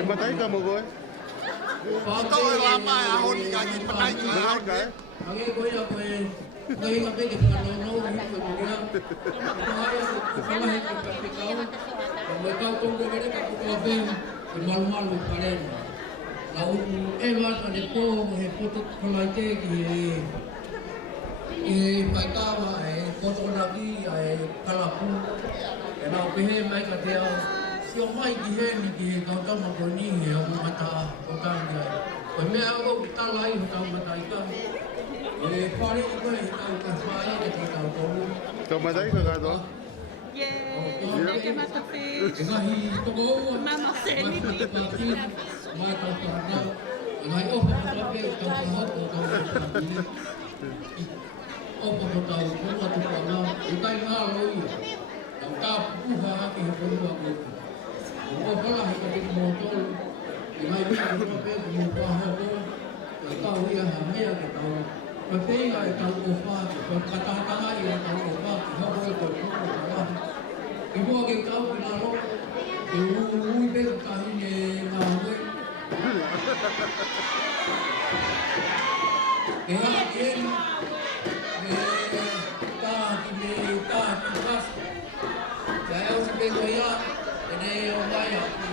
Matai kamu boy? Ito ay lama ahon kaki patay ka ahon Ka? Ang ego ya ko ngayon ang bigit ng ano ko niya. Kaya ko pala ito kapikaw. Ang ikaw kung gawin ka ko ben, malu-malu pa rin. Laut ewan ane po heputot kalaite paikawa fotografi kalapu. Kena pehe mai katia. Sio mai gihe kau tahu macam ni yang mata kau dia. Kami aku kita lain kau mata itu. Pari itu kau kasai kita tahu. Kau matai ka to? Yeah, que mata fish. Ngahi to go. Mama seni. Mai kau tahu. Ngahi fotografi kau tahu kau tahu tu kau ikai ngaloi. Kau tahu buha ke buha aku. Oh, kalau kita motor, ini kita berapa? Kita Mapinga e tau o whātu, pa katātanga i e tau o whātu, hau e koe koko ka wahi. I mua ke tau ki nā roko, e ui pēka kahine ngā hue. E haka kēni, me tāki me tāki kasa. Ka eo si pēko ia, e ne o mai a ki.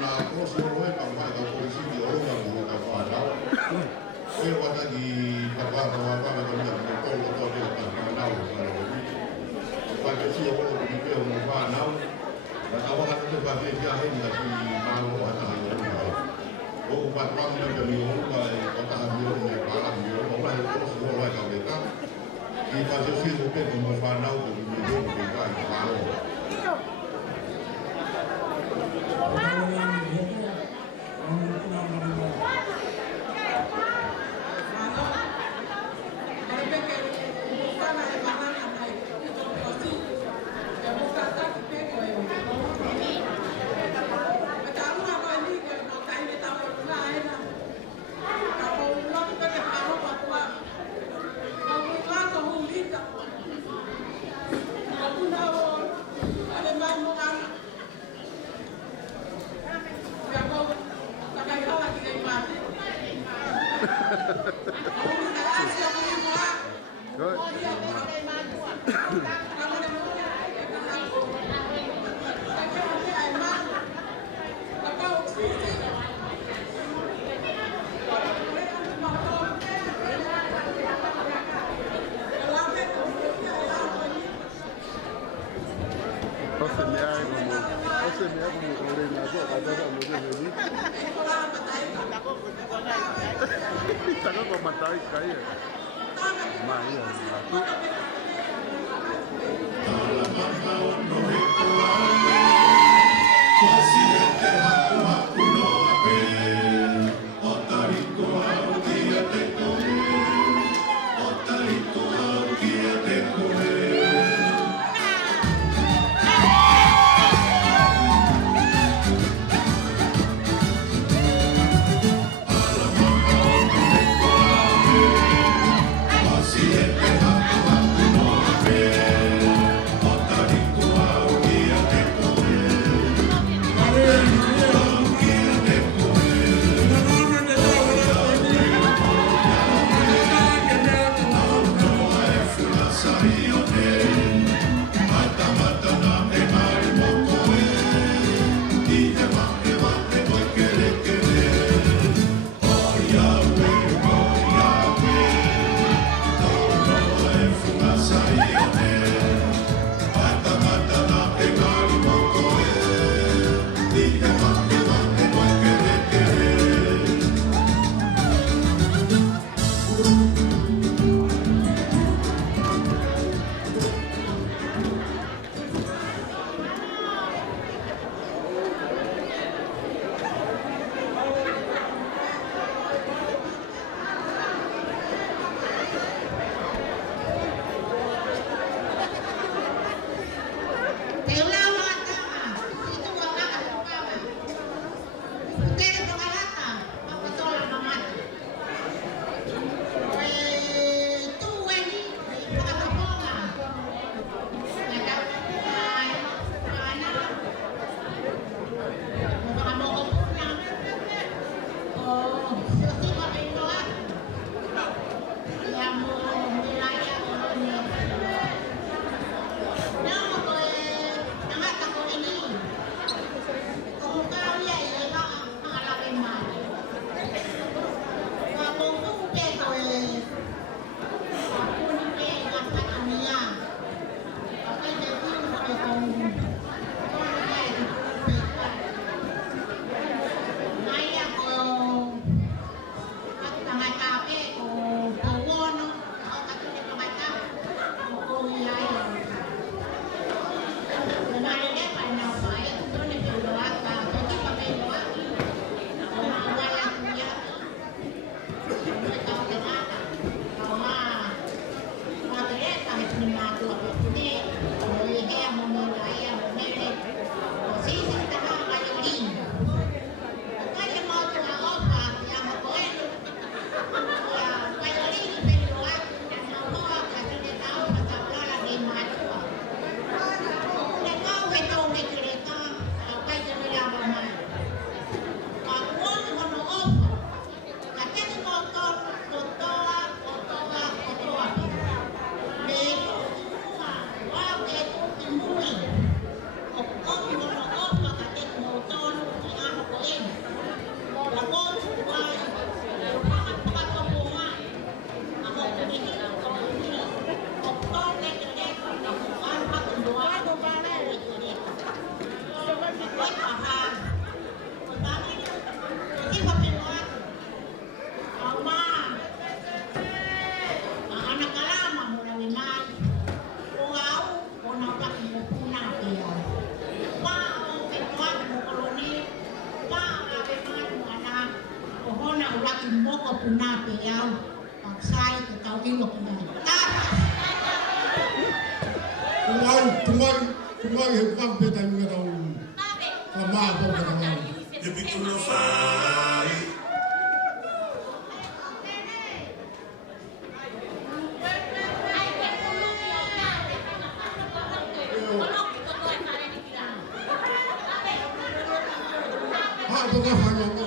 na kosi o roe ka mai ka polisi ki o nga mo ka whanau. E wata ki papa wa pa ka ni ko to to to ka whanau ka ro ni. Pa ke si o ko ni pe o mo whanau. Na ka wa te pa ke ka he na ki ma o ata ha o nga. O ko pa pa ni ka mi o ka o ta ha mi o me pa la mi o o pa ko si o roe ka me ka. Ki pa se si o pe ko mo whanau ko ni o ko ka ka o. Siete ko punape yaw. Pagsay ko tao ilok mo. Tumai hekam beta mga tao. Kama ako ka tao. Ako ka hanya mo.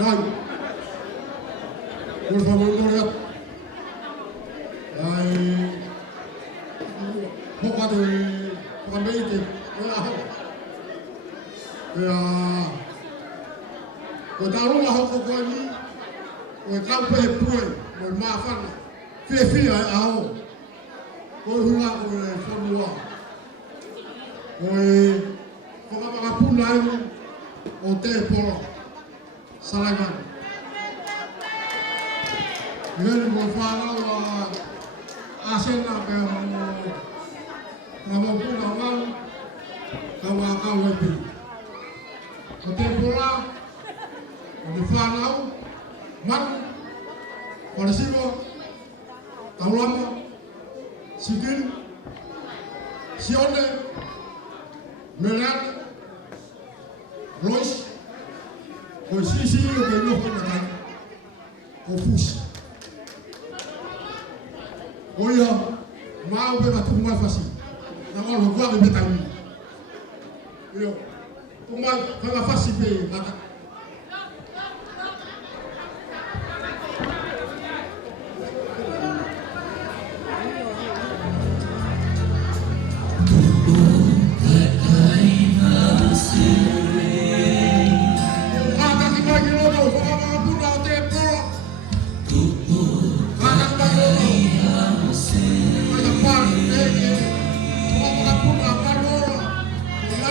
Sai. Por favor, Gloria. Ai. Hoka de pamete. Ola ho. Ya. Ko taru la ho ko ni. Ko ka pe pue, mo ma fa. Fi ai ao. Ko hua ko so mua. Ko ka puna o te polo. Salaman. Ngayon mo fara wa asena pe mo po naman kawa pi. Sa tempola o fara man parisigo tawlamo sigil sione melan Royce. Con sí, lo que no fue nada. Confuso. Oye, más o menos tú más fácil. Nada más lo cual de metal. Yo, tú más fácil de matar.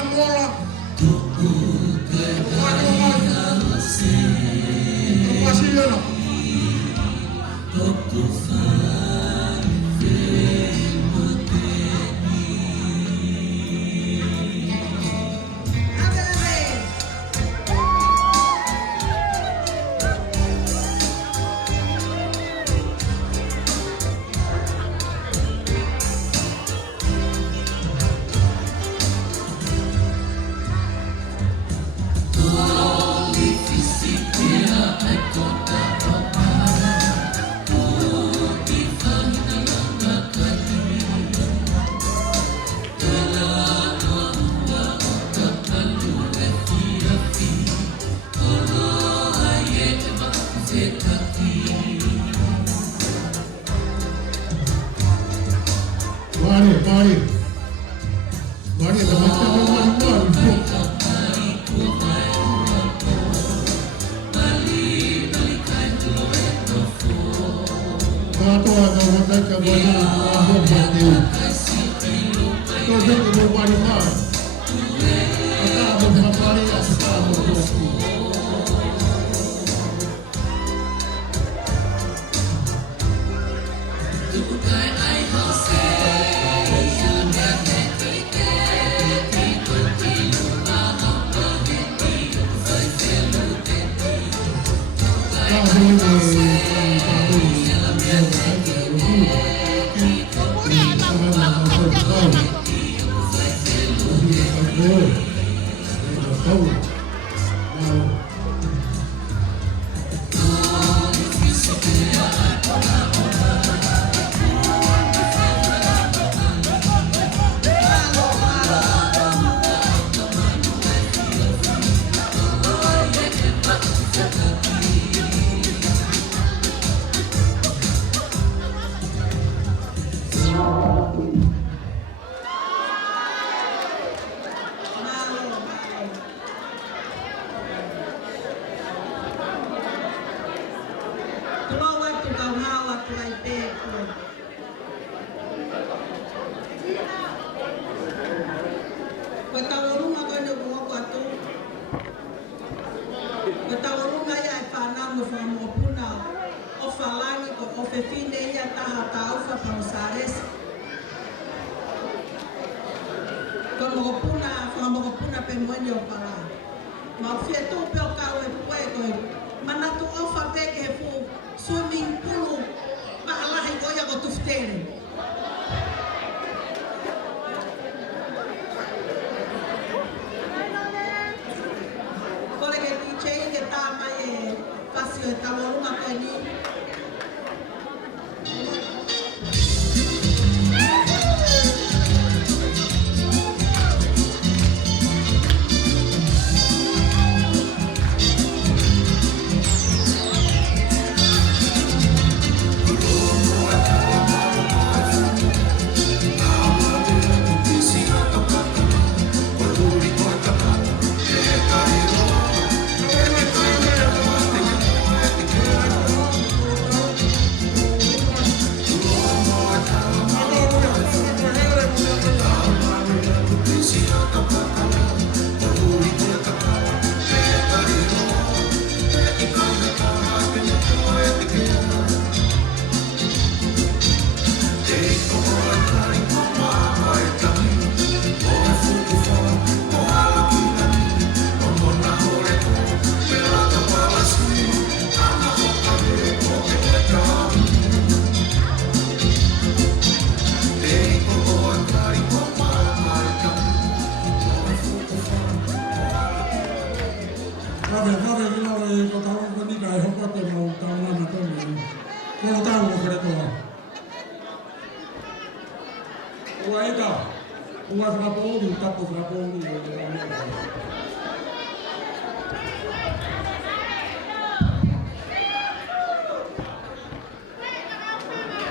Bola. Mari, teman-teman mari. Kau ada orang yang boleh orang mati. Kau jangan berbalik mal. Kita berbalik asal mati.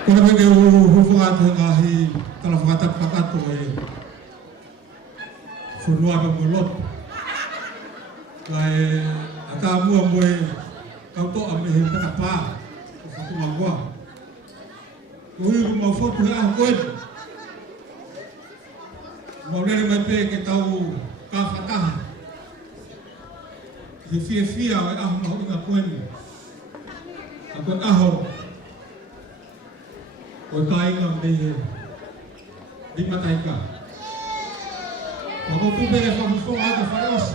Kena pergi hubungan dengan kalau kata pakat tu, semua bermulut. Lai kamu ambil kau tu ambil apa? Satu mangga. Kau mau foto aku. Mau dari mana kita tahu kata. Fia mau dengan aku ahok. Kau tahu yang di mata ika. Kau tu boleh faham ada faros.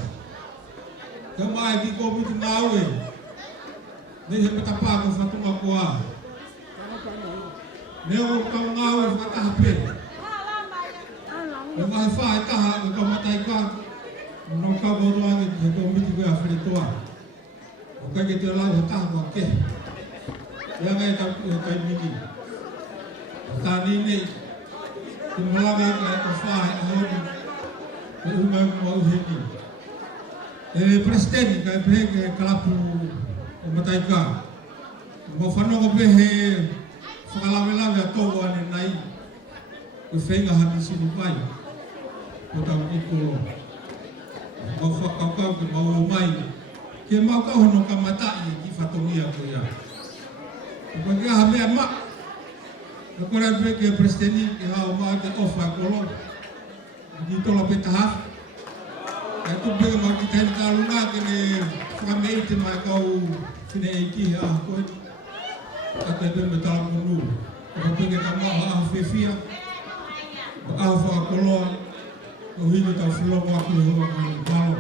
Kemai di kau itu mawe. Ni betapa aku satu makwa. Neo kau mawe kata apa? Kemai faham kah kau mata ika. Nongka boruang itu kau mesti gua afritua. Kau kita lalu tak makan. Yang kau mesti tadi ni kemalangan faham ahon umang mau ini. Presiden kaya bege kalapu umataika mo fano ko behe fakalawela ya to wan nai o whenga hati sini pai, o tau ki kolo. Mau whakakau ki mau o mai, ke mau kauhono ka matai ki whatongia ko ia. O pa kia ha mea mak, na kore pe ke presteni ki hao maa te ofa kolo, ki tola pe taha. Kaya tu bega mau ki tahin kaluna ke ne whamei te mai kau whine eiki ha koe. Kata pe me tala monu, o pa peke ka maha aha whiwhia, o aha whakakoloa, o hino tau whilongo aku e hoa mai malo.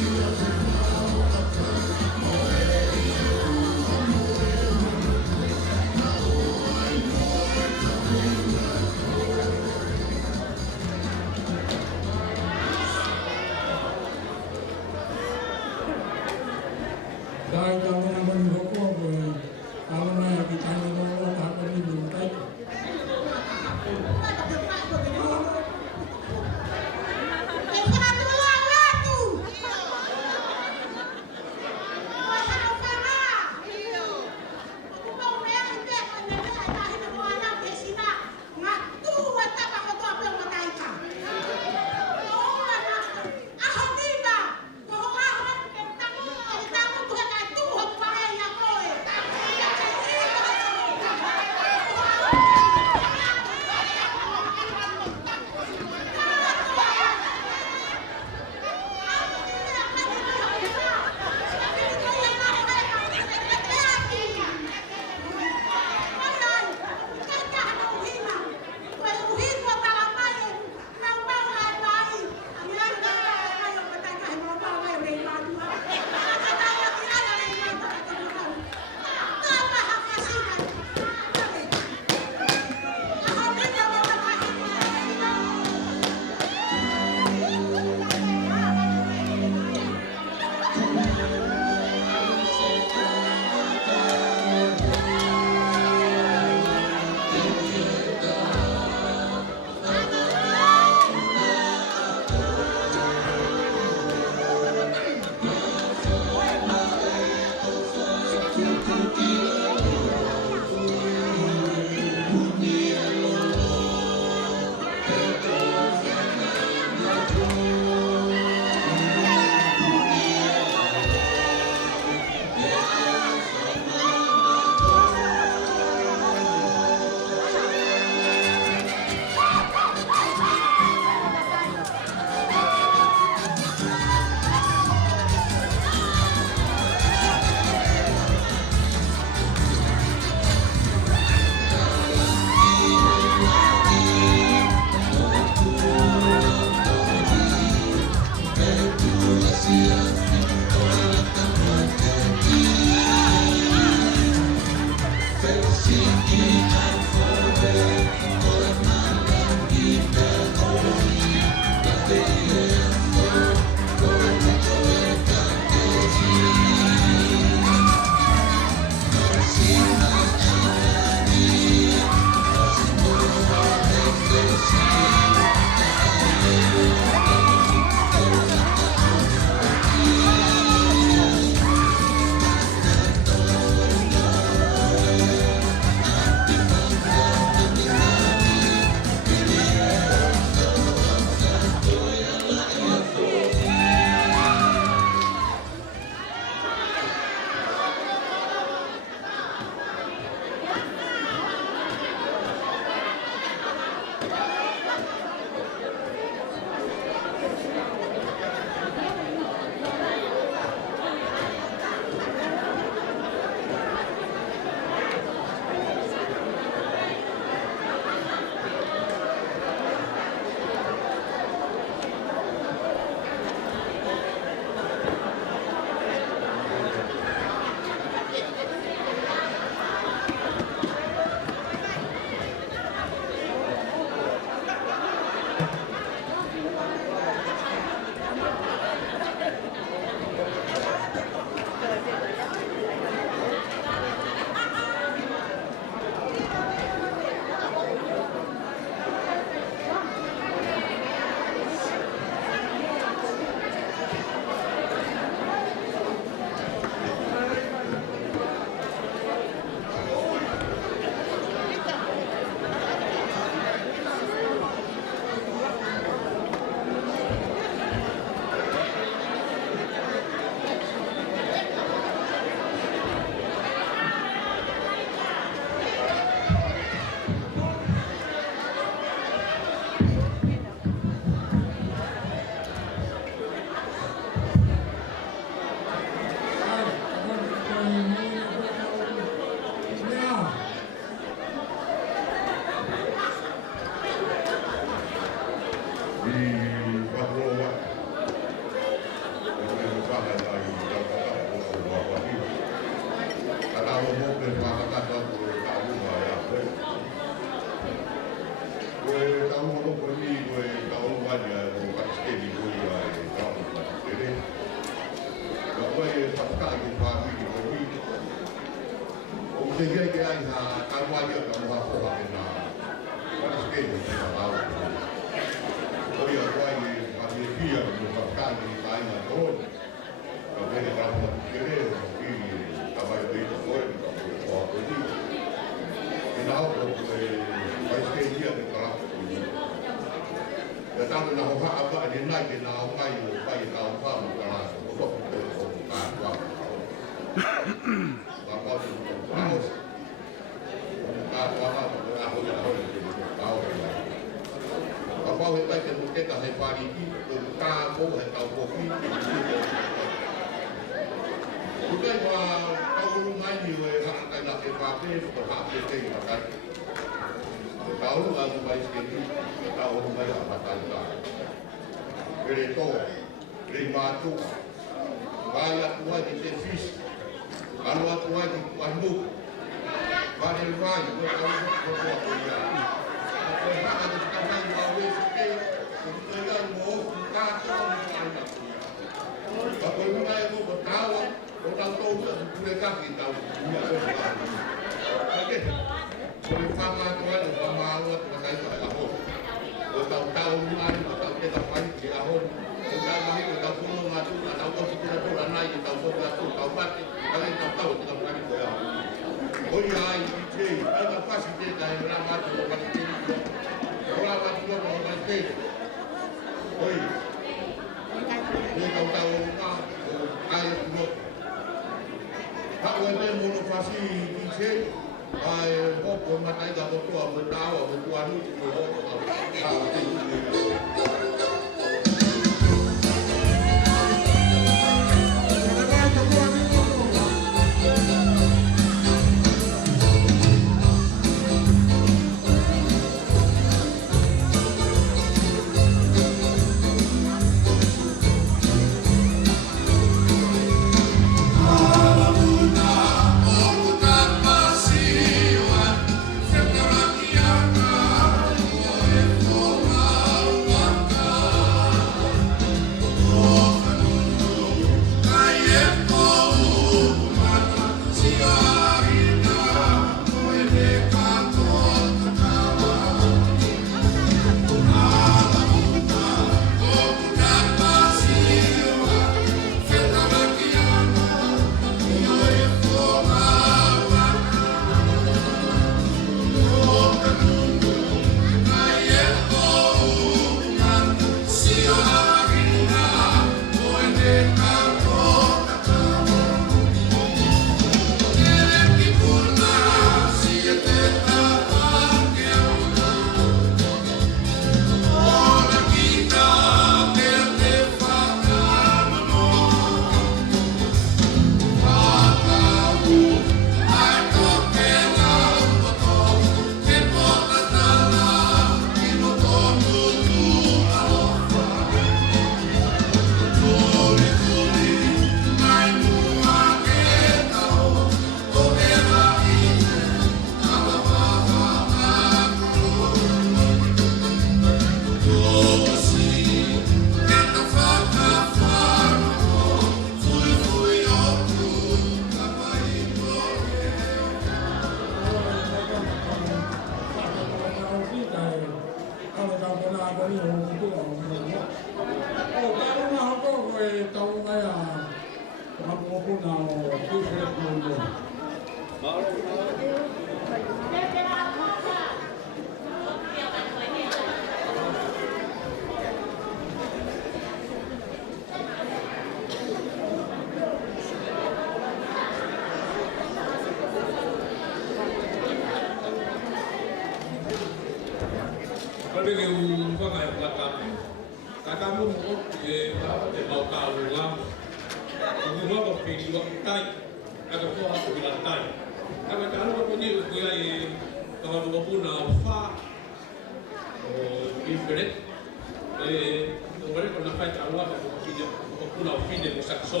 Ore kona kai taua ko kula fine mo sakso.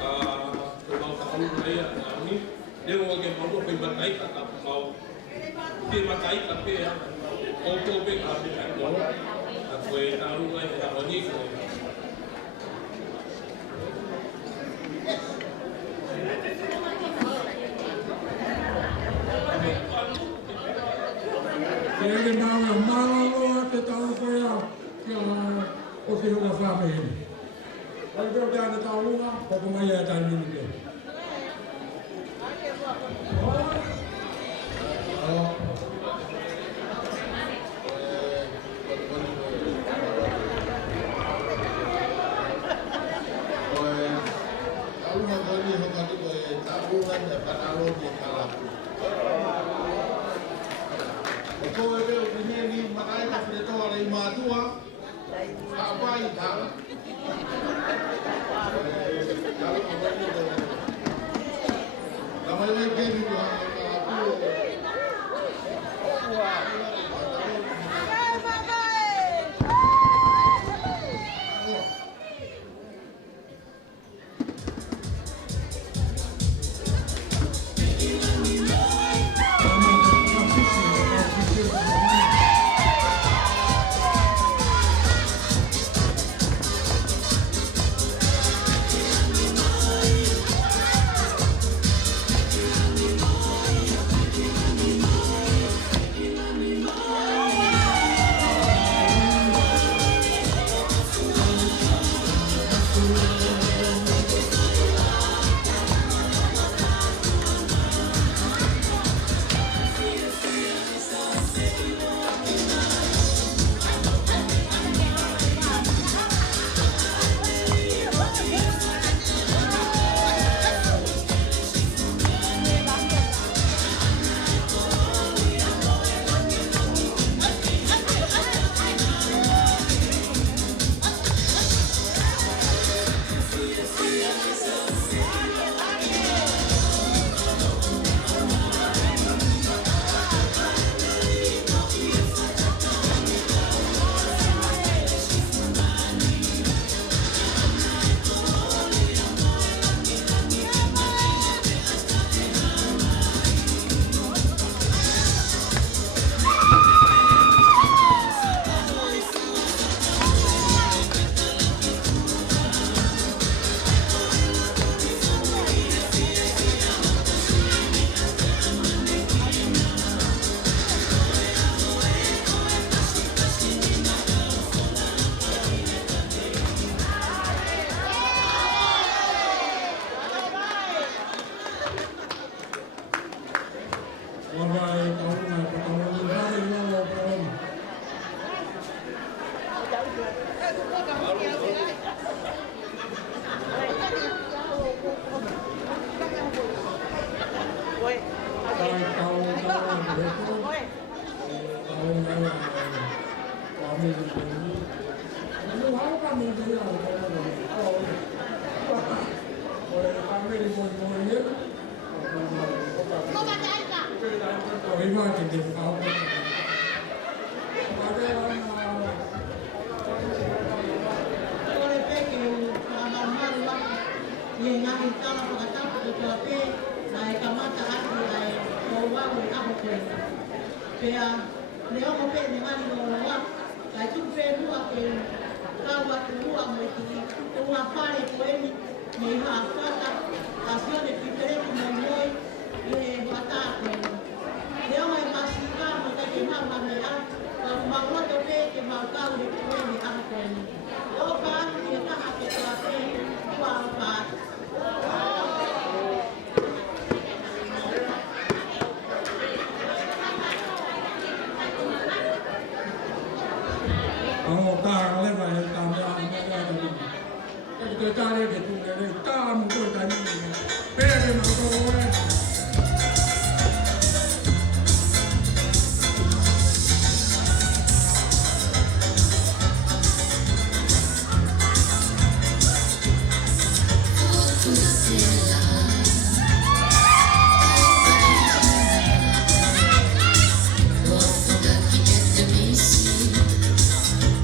Ko mau tahu dia ni dia mau ke mau ko batai ka mau dia batai ka pe ko pe ka pe ka ko aku tahu ai ta oni ko Ele não é malo, que tal foi que o filho da família. Olha que eu quero dar uma, pouco mais é dar ninguém.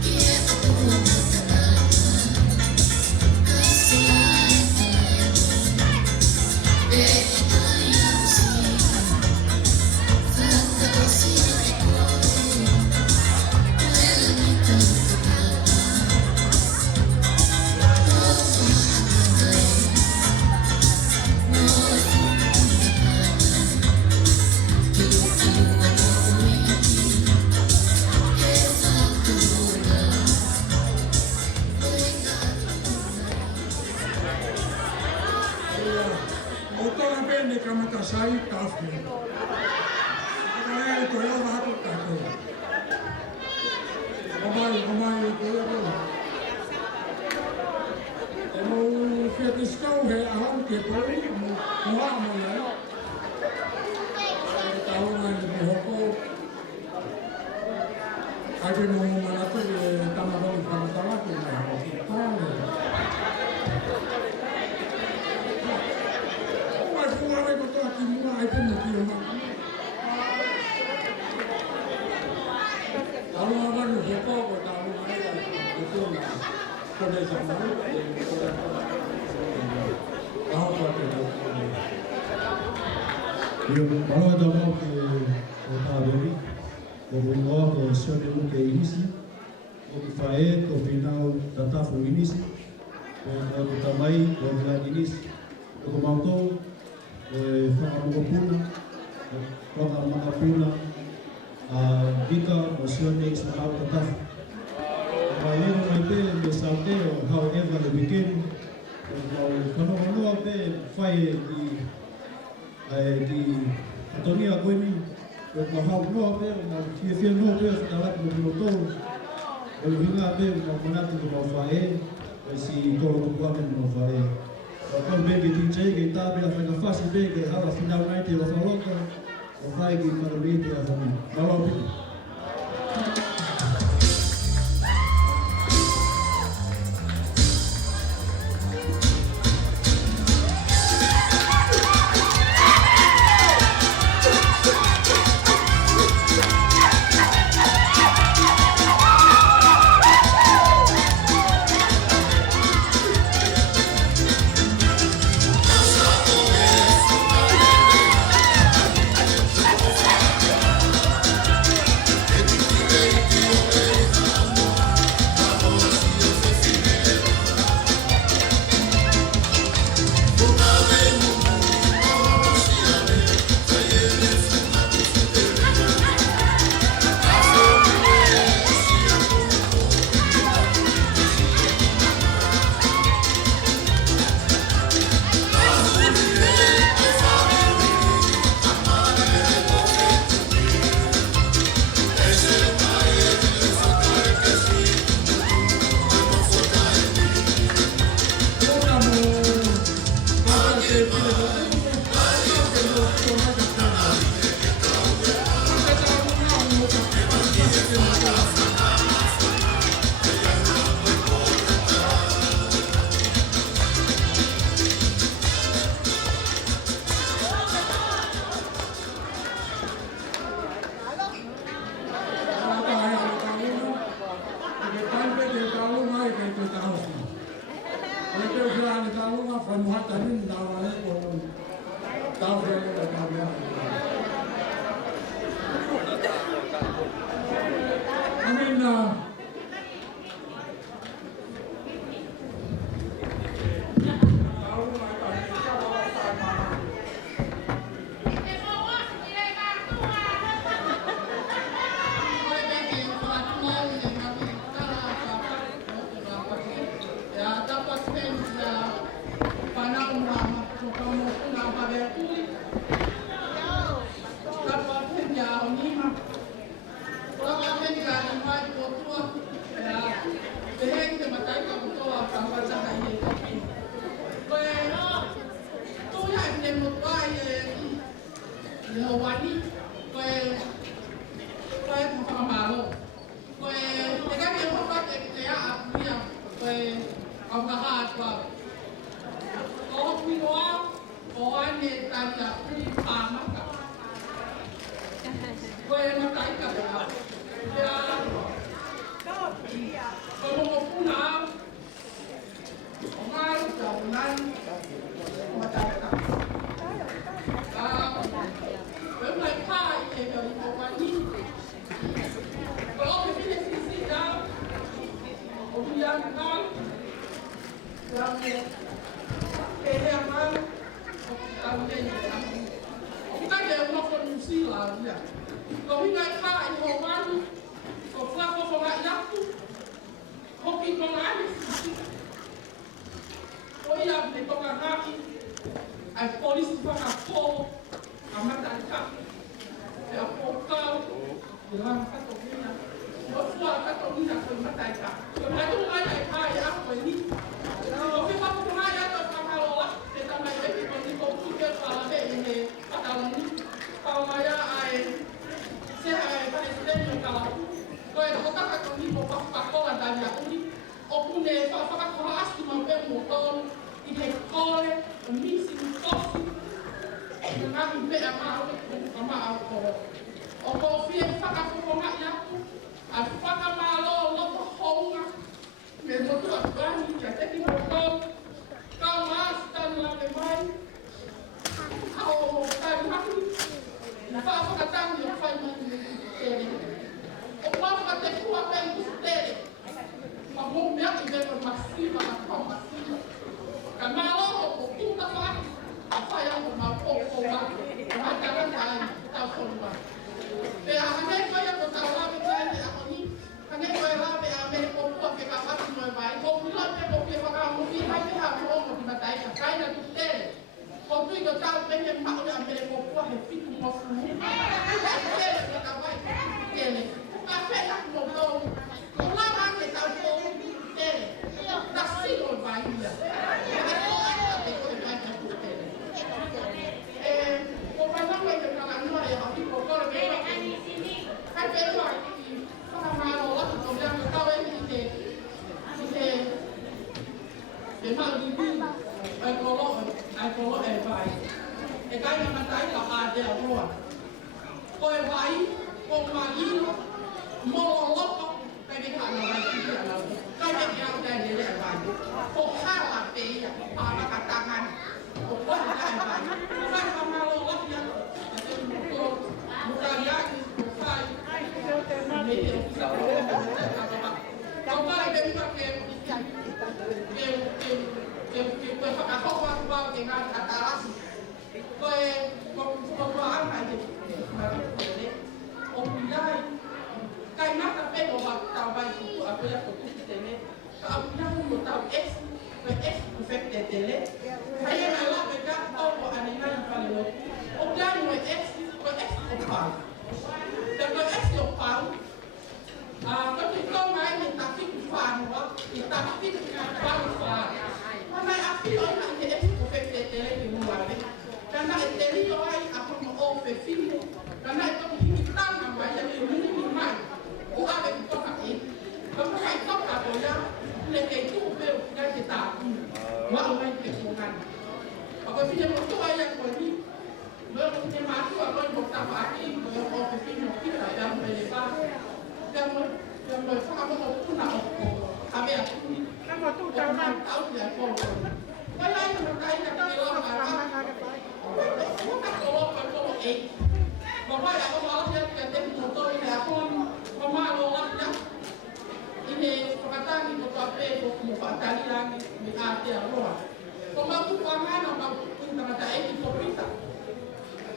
Yeah. le kamata sai tafu. Kaya ko yo ha ko ta ko. Omai ko yo ko. Emo fiatiscau he ahon ke pori mo mo ya. Tahu ngan mo ko. Ada mo manatu tamang pangtawa ko na. Io parola da mo che Ottaveri, come nuovo sione che inizi, come fae, come final da tafo inizi, come tamai, come la inizi, come auto, whakamagapuna a vika o sione sa tau tatafu. Malero mai pe me saute o however the begin, kanoa pe fai di atonia koeni, o mahau noa pe o na fia noa pe o talaki mo tolu, o vinga pe o manatu ko fae, o si tolo ko kuame mo fae. Kon bebe DJ ke tabe la fanga fasi bebe hala final night lo faloka o vai ki parolite a fami. Malo bi. As police for ne whakakoha asti mau pe mo tōru i he kore, o misi ni tofu, i ngahi pe a mao e ma au koro. O ko fie whakakoha i aku, a whakamalo loko hounga, me motu a tuani kia teki mo tōru, kau maasi tanu la te mai, hao o kai haku, i whakatangi o whai mai ni tere. O whaka te kua pei kusu tere, ma mo mea ki vewa masiva na kau masiva. Ka malo o kuta whaki, a whai au ma o waki, a karanga ai tau whonua. Pe a hanei koia ko tau lawe kai te ako ni, hanei koia lawe a mele kopua ke ka whaki noe mai, ko kula te ko ke whakamuki hai te hao o mo ki matai ka kaina tu tere. Ko tui ko tau pene maule a mele kopua he fitu mo fumu. Ka tere ka ka wai kele. Ka pena mo tau, ko lama ke tau tau tere. Na sino vai ia. Ka koa te koe mai ka tu tere. Ko whanau e te kalanua e hapi ko kore me waki. Kai pētua i whakamaro laki ko mea ka tau e te mauri wini. Ai kolo e vai. E kai na matai ka hāte a roa. Ko e vai, ko maino, moro loko, kai me ka na vai ki a lau. Kai me ki au kai lele e vai. Ko hala pe ia, pāna ka tangani. Ko koe ka e vai. Ko vai ka malo laki a ko mutari aki, ko kai. Me te o kisa o ko kai me mika ke koe whakahoko aku pao ke ngā katarasi. Koe ana i te marikore. O pirai, kai nata pēno wa tau vai kutu a koe ako kutu tene. Ka au pirai mo tau esi, koe esi kufekte tele. Kai e mai lawe ka tau o ane nai pale no. O pirai mo esi, koe esi o pau. Te koe esi o pau, koe te tau mai me tafiku whanua, i tafiku ngā pau whanua. Mai a whio ina i te esi ko whewhete te lewe muare. Kana e te rio ai a hono o whewhino. Kana e toki hiki tanga mai a me muni mai. O awe i toka e. Kama kai toka o ia, le kei tuku peo kai te tāku. Wa o mai ke kongani. A koe whine mo tua ia koe ni. Noe mo te mātua roi mo tapa aki, koe o whewhino kita e amu e le pā. Te mo whakamoho puna o hawe a kuni. Kama tu tau mai tau dia kolo. Kai ai no kai na ke lo ma. Mo ka kolo pa kolo e. Mo vai a o ala ke te mo to i a kon. Mo ma lo la ya. Ine whakatangi ko tua pe ko mo whakatani rangi me a te aroa. Ko ma tu whangana ma intamata e ki popita.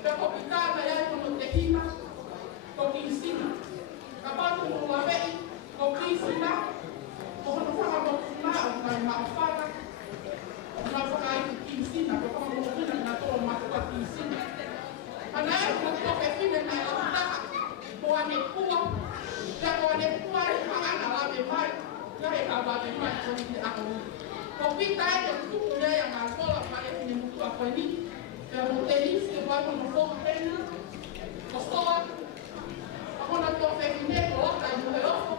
Ka popita na ia ko te hima. Ko kinsina. Ka patu mo lawei. Ko kinsina. Ko hono whakamoku o kai maawhara, nā whakai ki kinsina, ko whakamoku hina nā tōro matua kinsina. Ana e ko toke whine nei o taha, ko ane pua, kia ko ane pua e maana lawe mai, kia e ka lawe mai ko ni te ako. Ko pita e te tuku nei a ngā kola pa e whine mutu a koe ni, kia mo te nisi e wai mono whoka tena, ko soa, a hona tō whine ko lata i muhe ofo,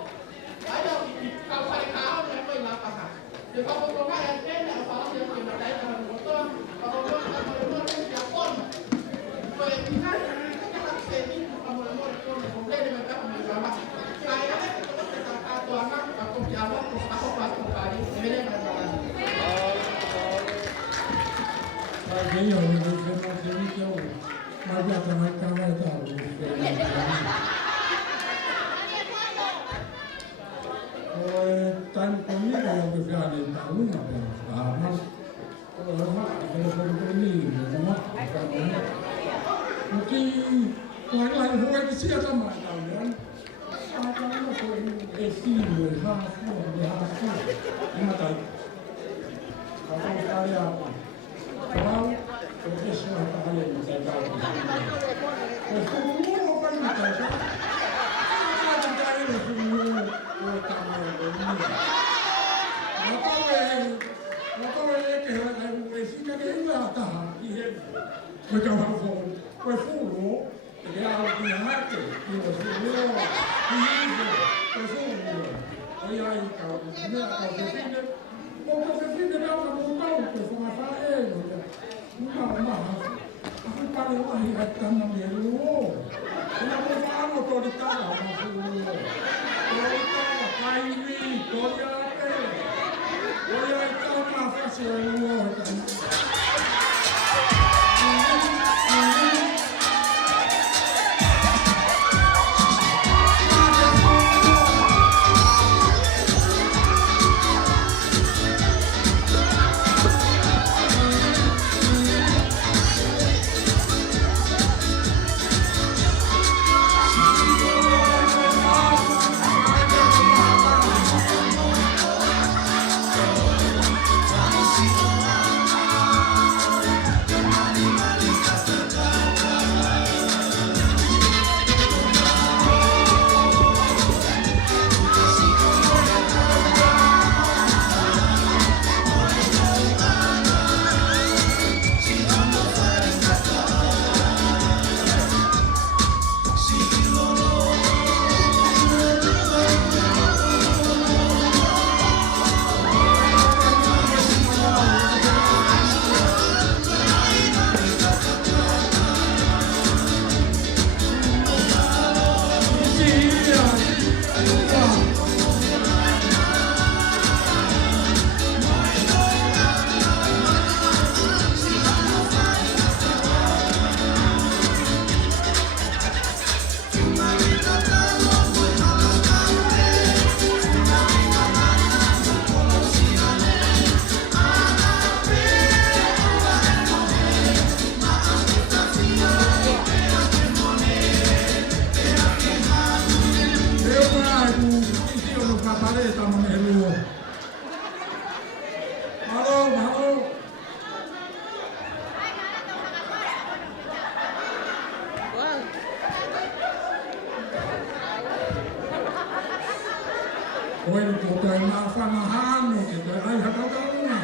ai au i kau whare ka au me koe la paha. Te whakoko mai a tēne a whaonde o ke matai ka hana motoa, whakoko ka more more te a kona. Koe e pinai, ka haki se niku ka more more kona, ko lere me kaha me rama. Ka e ane ke kote ka kātoa ngā, ka koki a wako, ka hoko atu kāri, e mele mai marani. Kai kei au, e whenua te wiki au, mai piata mai kāwai tāu, time kami kalau kita ada tahu apa lama kalau kami mungkin lain hujan di sini sama kalian apa esi berhasil lima tahun kalau kalian apa kalau profesional kalian saya tahu semua apa yang kita Oi ai kau ne kau fefine. O kau fefine me o kau kau ke whanga whae o ia. Maha. Aku pare wahi ai tana me luo. Ina mo whaano tori tara o ma fuo. Tori tara kairi, tori ate. Oi ai tau ma whasi o luo o tana. Oi, kotai ma whanahano ke te ai hakakarunga.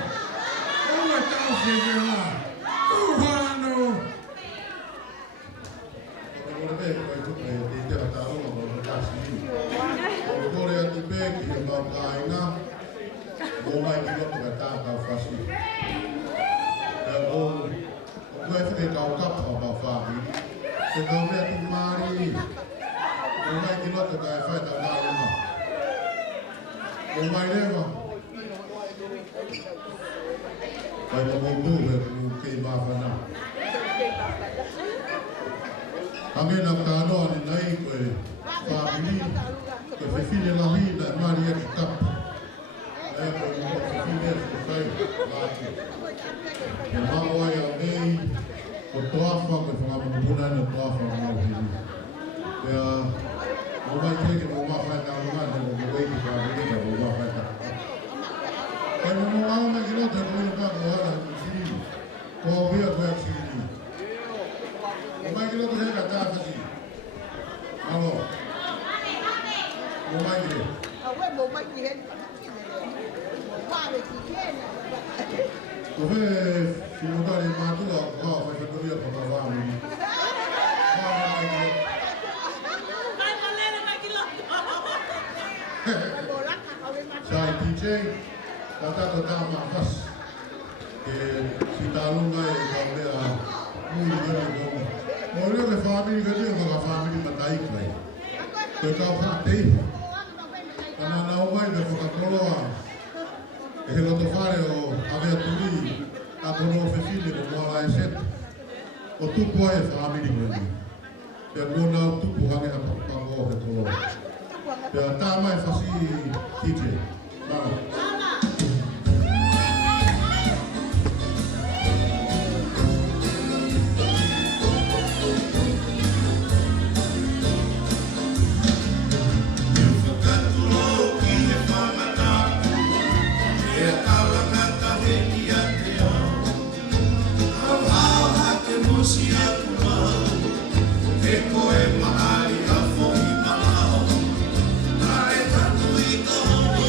Ua tau ke te la. Uhano! Ora me ko tu e te ta ro mo ka si. Ko le ati pe ki ma ka ina. Mo mai ki ko ta ta fa si. O ko e te ka ka pa fa mi. Te ka me ati mari. Mo mai ki ko ta fa ta na ina. O mai lewa. Vai mo mo ke ma fa na. Ame na kano ni nai ko family ko fefile la vida Maria de Cap. Ko mo fefile ko sai la ki. Ke mawa ya nei ko toafa ko fa mo buna na toafa mo ni. Ya mo mai ke mo ma fa na ma na mo wei ki fa ni na mo ma fa ta. Ko mo ma ma ki no te ko ka mo ha ni si. Ko via ko si. Mamãe que não tem que estar assim. Alô. Mamãe que. Mamãe que é. Mamãe que é. Tu vê, se mudar de mato, ó, vai fazer tudo para provar a mim. Mamãe que. Vai valer na quilo. Sai DJ, tá mas se dá longa e também a muito bem. Olha que família que tem uma família matai clay. Tu kau fatei. Ana não vai de focar coloa. Ele não fare o aberturi a coloa fefile como lá é set. O tu pode família que tem. Eu não tu pode a pago que coloa. Eu tá mais fácil DJ. Vai. Mahali a fo'i malao, ka e tatu i ka hono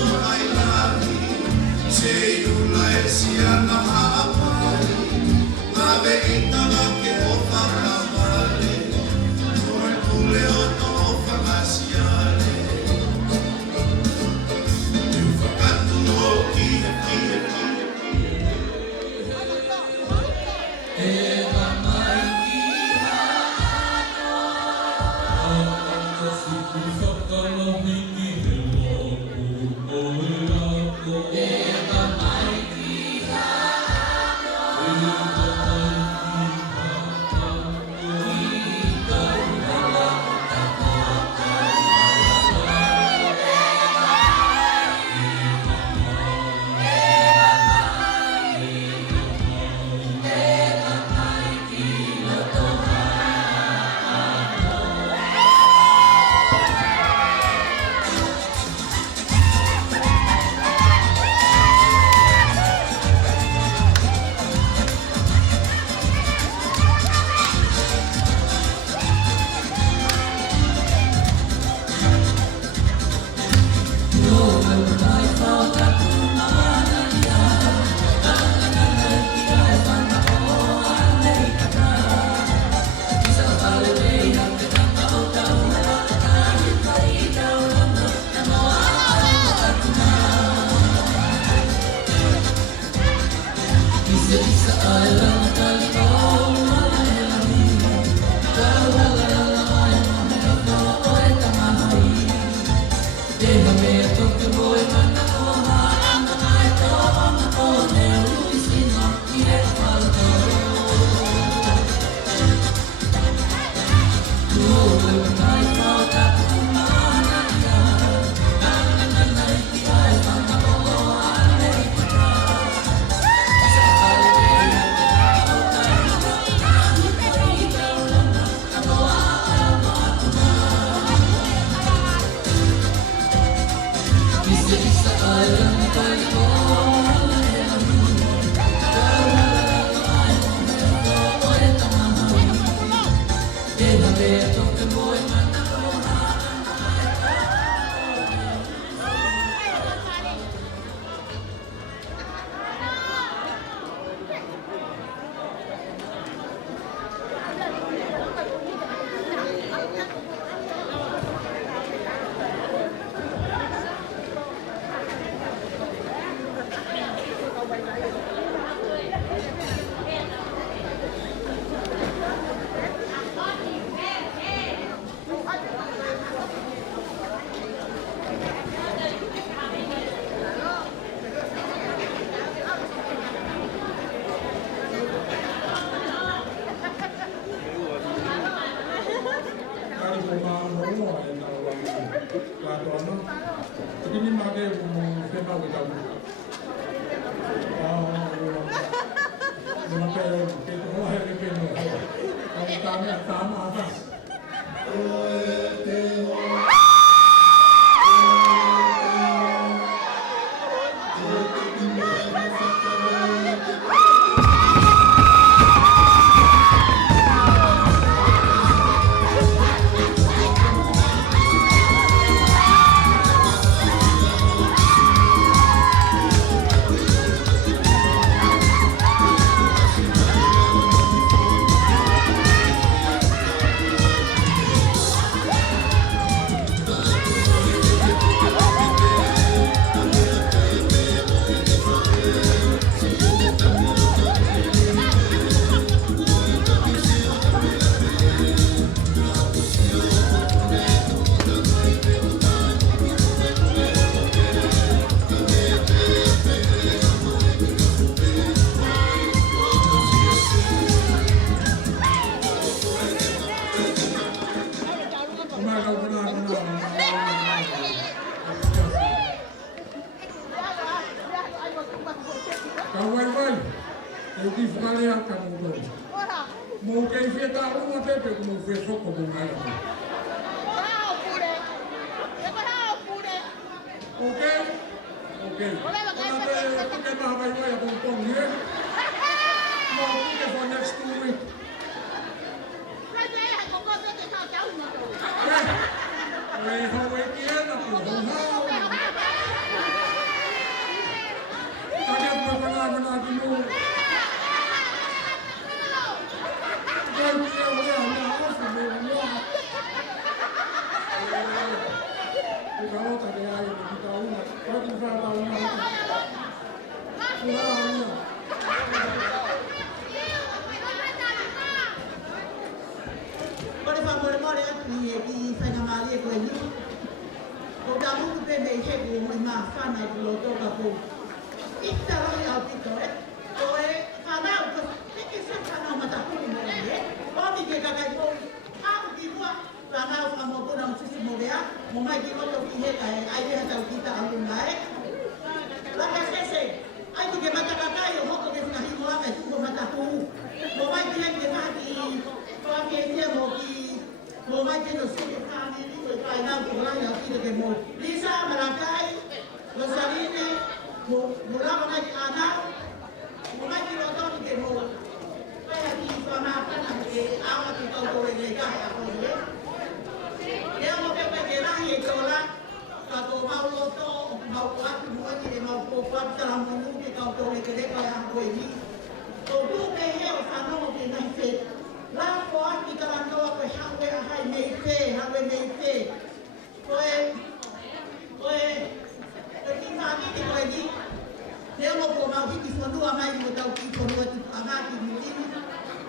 Leo mo ko mau hiki fonua mai mo tau ki fonua tu anga ki mutini.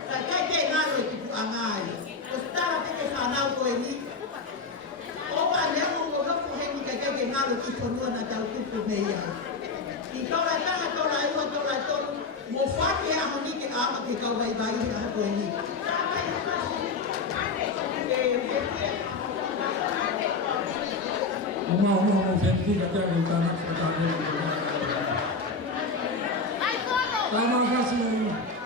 Ka kai ngalo tu anga. Ko stara te whanau ko ni. O pa leo mo ko ko heni ka kai ngalo ki fonua na tau tu meia. Ki tola tanga tola iwa tola tolu mo fati a honi ke ama ke kau vai vai ka ko ni. Mau senti kata minta nak kata ni. Terima kasih.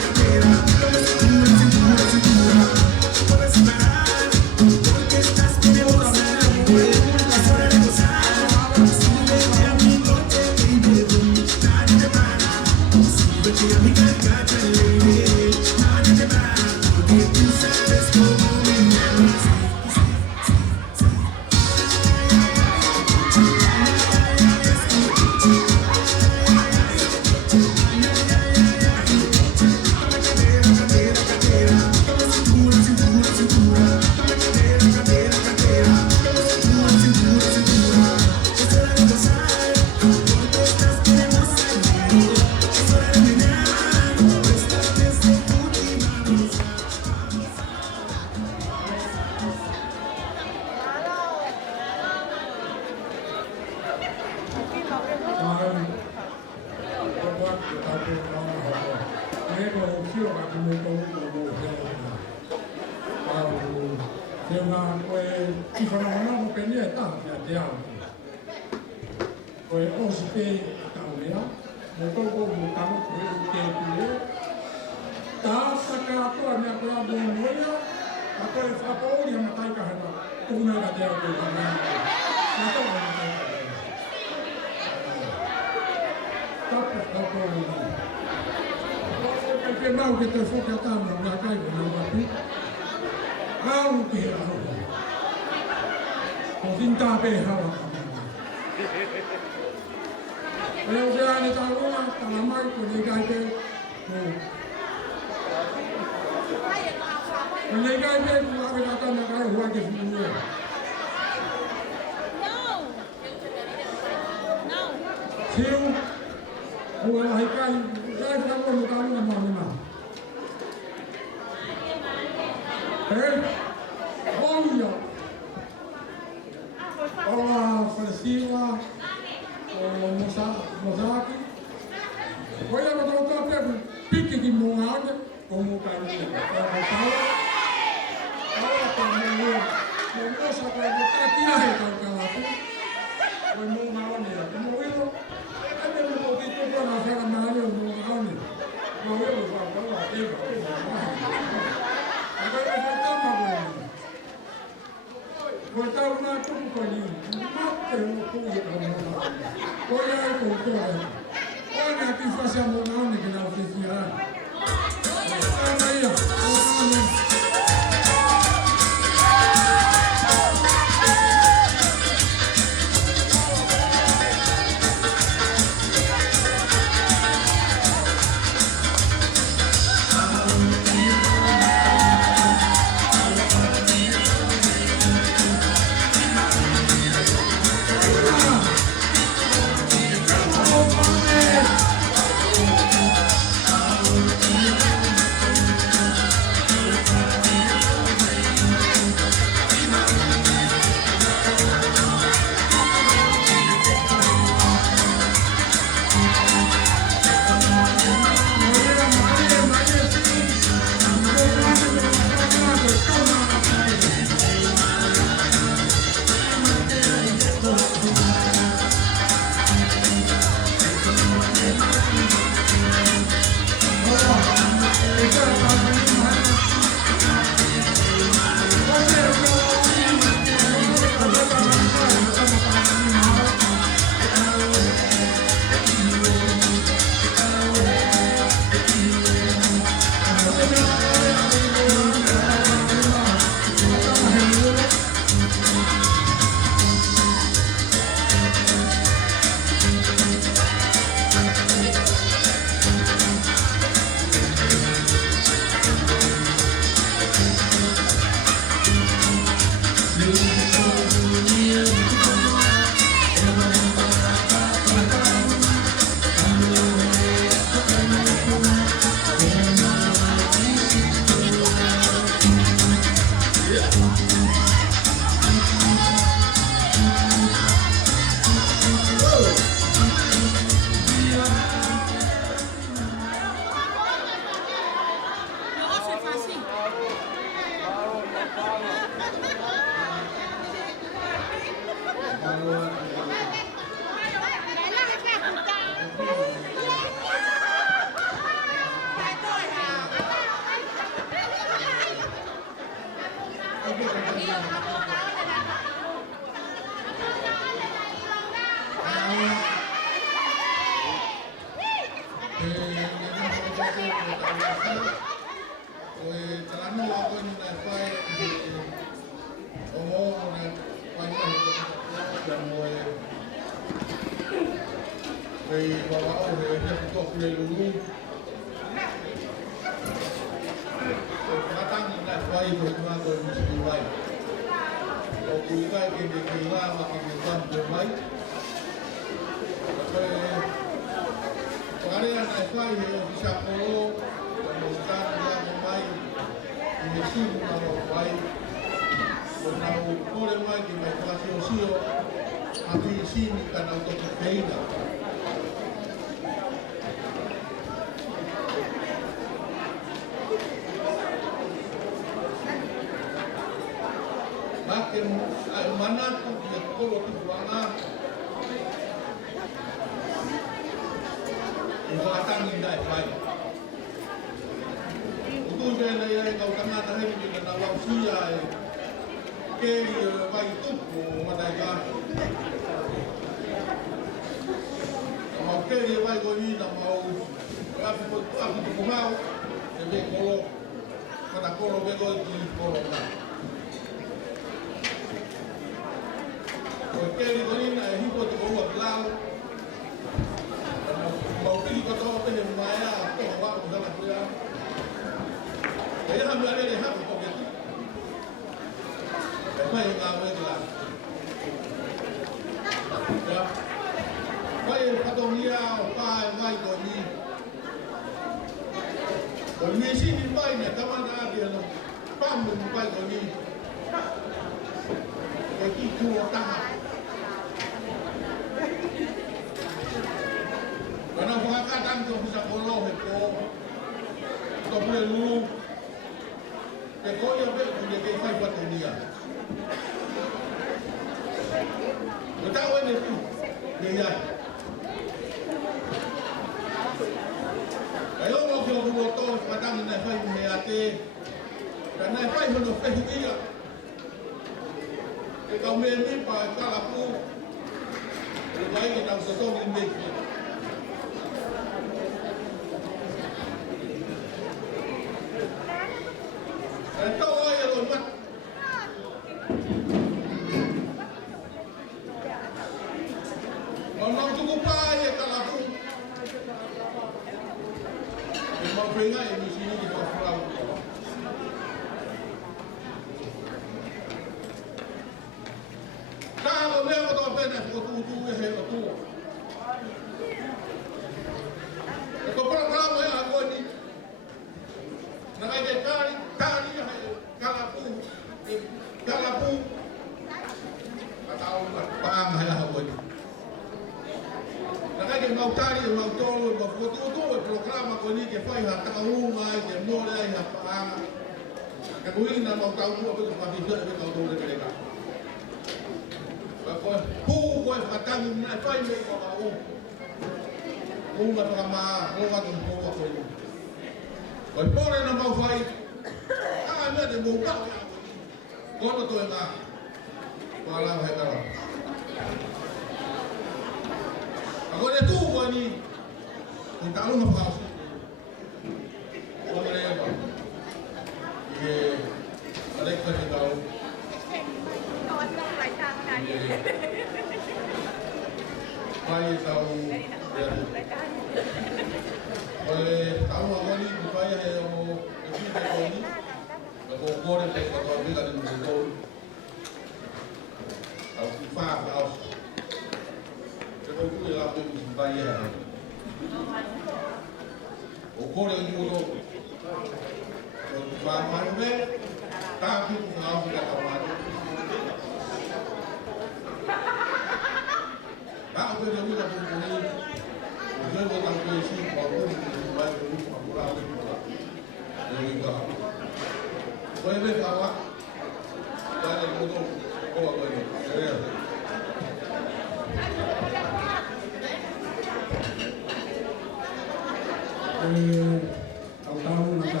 Au tahu na ka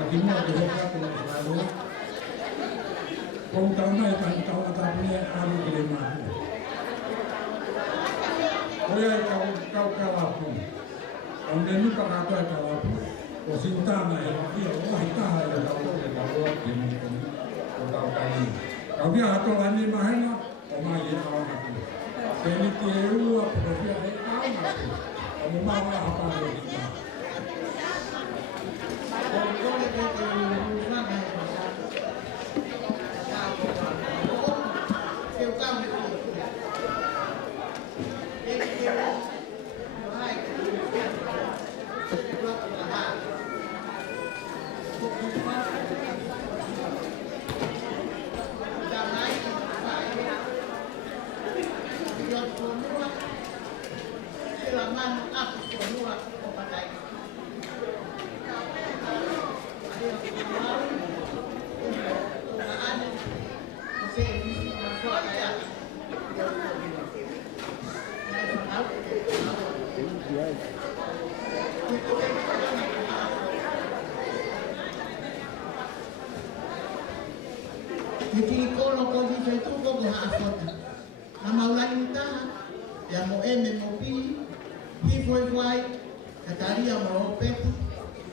Akimua ke hoka ke na whāro, Kung taon na ikaw at niya ang kilima. Kaya ikaw kalapo. Ang nenu kakato ay kalapo. O sintana ay makia o hitaha ay kalapo ay kalapo at dinukong o tao kayo. Kau dia ato lani mahena o mahi awan ako. Seniti e ua profia e awan ako. Kamu mawa apa lo kita. Hiki kono ko di fetu ko ko haafota. Na maulani taha ya mo eme mo pi hi foi vai kataria mo peti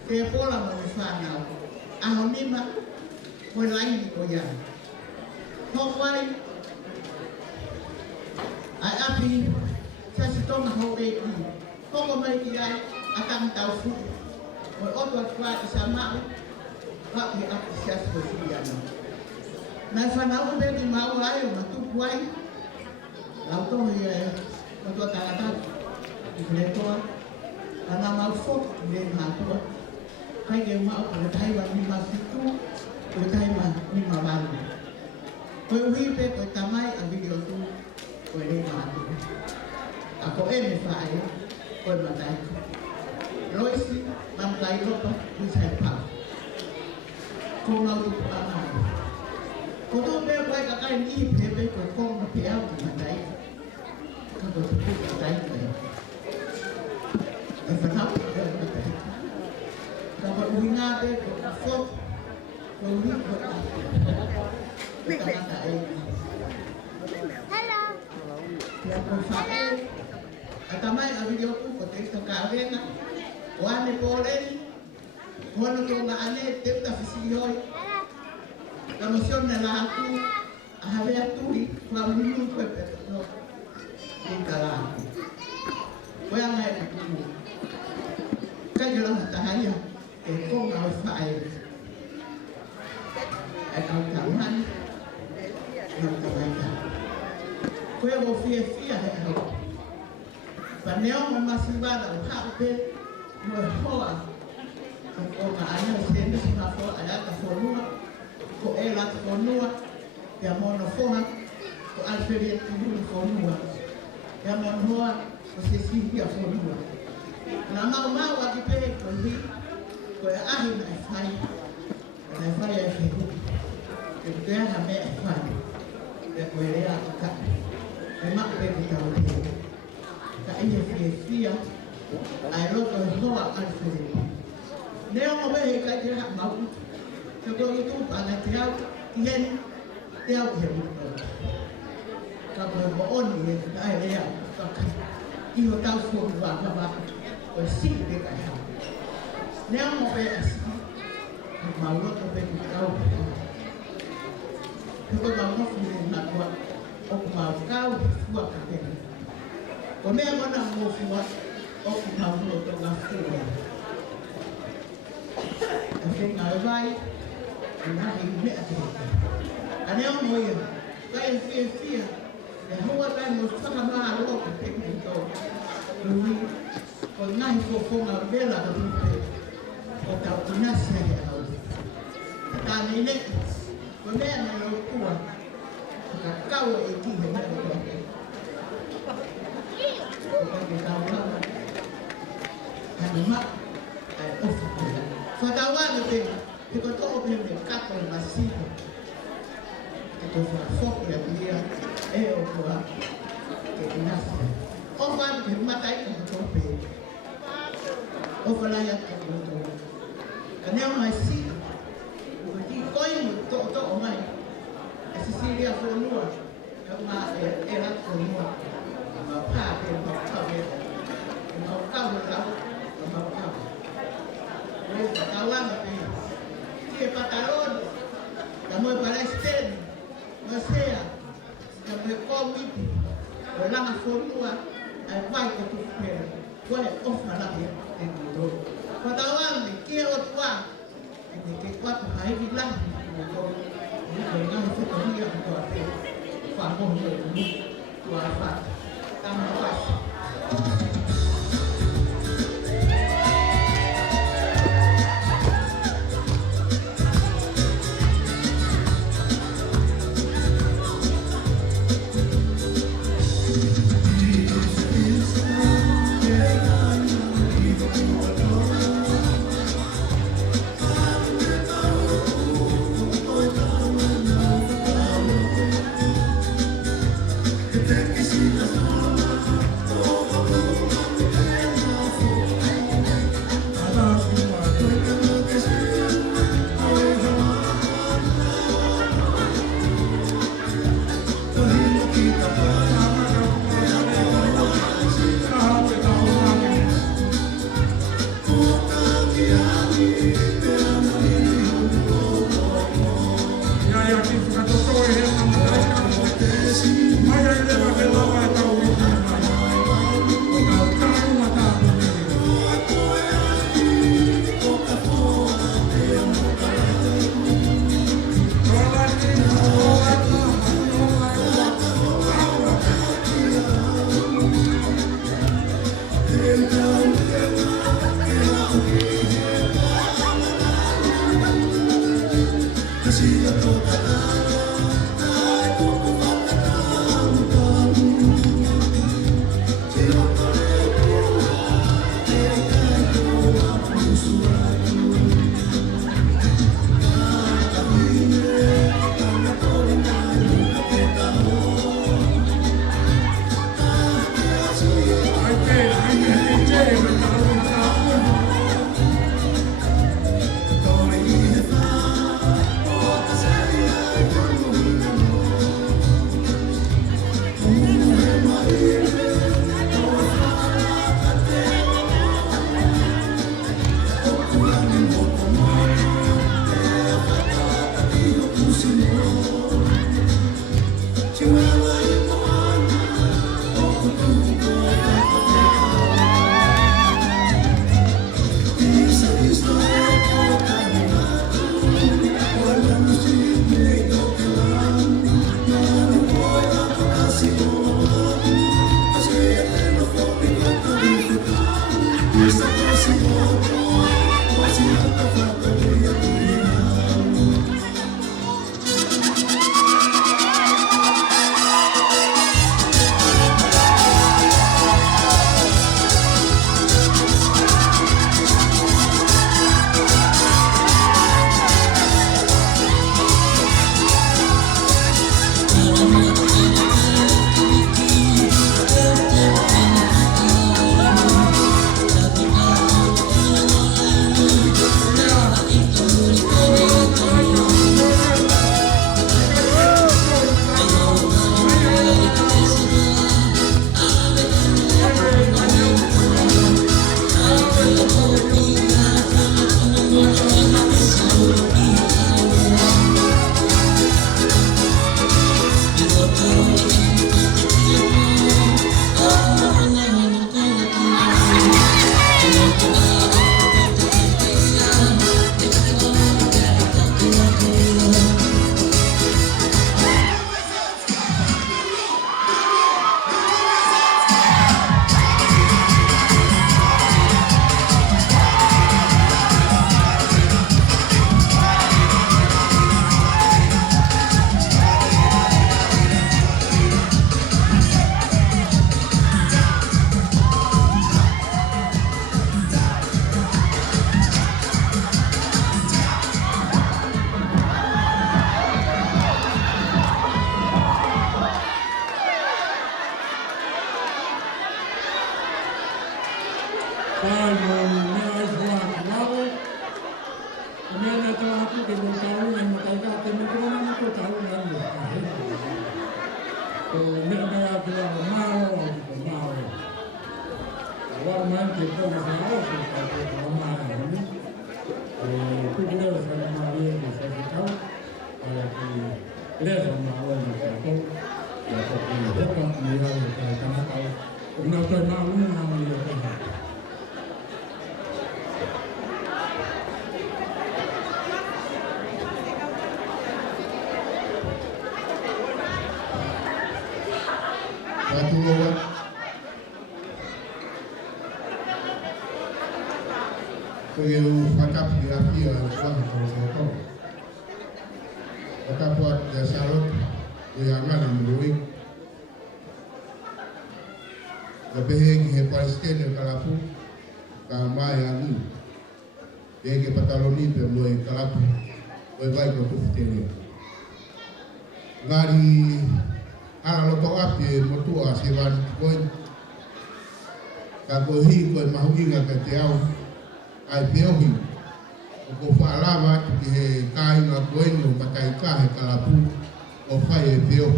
ke pola mo fana. Aho mima ko laini ko ya. Ko vai ai api sa si toma ho be ki. Ko ko mai ki ai atang tau fu. Ko oto kwa isama pa ki api sia so ya no. Na whanau be ki mau ai o matupu ai. Lau tohu i e matua taratatu. I kuretoa. Ana mau fotu i le matua. Kai ke mau kore taiwa ni masitu. Kore taiwa ni mawalu. Koe uhipe koe tamai a video tu. Koe le matua. Ako e me whae. Koe matai. Loisi, mamkai lopa, usai pau. Ko mau tu pamai. Ko tō mea koe kakai ni pepe koe konga pe au ki matai. Ka koe tupu matai koe. E whanau koe matai. Ka koe uhi ngā pe koe whot. Koe uhi koe a. Koe tangata e. Hello. Pea koe whae. A tamai a video ku ko te ito ka awenga. O ane pōreni. Kono tō ngā ane te uta whisi hoi. La moción de la atu, a ver turi, kwa minu kwe peto no, ikala. Kwe anga e kutu. Kaya lang tahaya, e kong au fae. E kau taman, kau tawaya. Kwe wo fia fia he au. Paneo mo masibana o hape, mo hoa. Ko ma ana sendo si ma fo ala ka fo lua. Ko e la fonua ya mono foha ko alferi tu fonua ya mono hoa ko se sinti a fonua na mau wa ki pe ko hi ko ya ahi na fai ya fe ke te ha me fai ya ko e ya ka e ma pe ki ta o ka e fia ai lo ko hoa alferi ne o mo be ka te ha mau Kalau itu pada tiap kian tiap hari, kalau mohon ni ada yang ibu tahu semua apa bersih dekat. Ni mau bersih, mau lo tu tahu. Kalau mau filem nak buat, mau kau buat apa? Kalau mana mau buat, mau lo tu nak buat. Tapi ngabai. Nah, ini ada. Ada yang mau ya, kayak fia. Yang mau kan mau sama malu ke itu. Lalu, kalau naik kok nggak bela tu, kalau tahu punya saya tahu. Tapi ini, kalau dia nak tua, kau itu yang ada. Kalau kita tahu, ada mak, Fatawa tu. Kita tahu benda kata masih kita fok ya dia okwa kenas orang bermatai kan tope ofala ya kan karena masih di koin to omai fonua, ma era fonua, ma pāpe ma pāpe, ma pāpe rau, ma pāpe. Oi, patawanga pe. Ke patalon, ka mo Palestin, ma sea, ka mo komiti, o langa fonua, ai vai ko tu pe. Wale ofa la ke e ko. Patawanga ke o tua, e ke kwatu hai di la. Ini dengan seperti yang kita faham ini tuafa tanpas. Hãy subscribe cho kênh Ghiền Mì Gõ để không bỏ lỡ leva uma hora no cartão, já porque roupa, mulher, canal, o meu trabalho não é uma mulher. Porque o fatap de aqui é o fatap Fatap de Charlotte o Yangana Mului Lebih ke Palestin Kalapu Kamai Anu Deke Pataloni Pemoi Kalapu Oi vai ko tuftele Ngari ala loto api motua sevan koi Kagohi koi mahuinga katiau ai peohi o falava que he kai na coelho matai ka he kalapu o fai e peo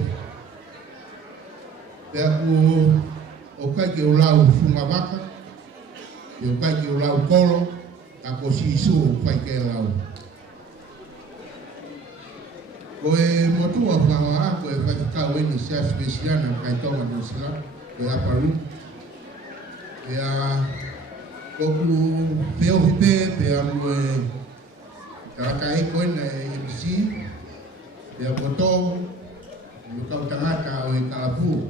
pego o kai que o lau funga vaca e o kai que o lau colo a cosisu fai que lau o e motua fa a ko e fai ka o ni se especiana kai tonga no sila e a paru e a Oku peo hipe pea mue Tarakai koe na MC Pea koto Lukau tangata o e kalapu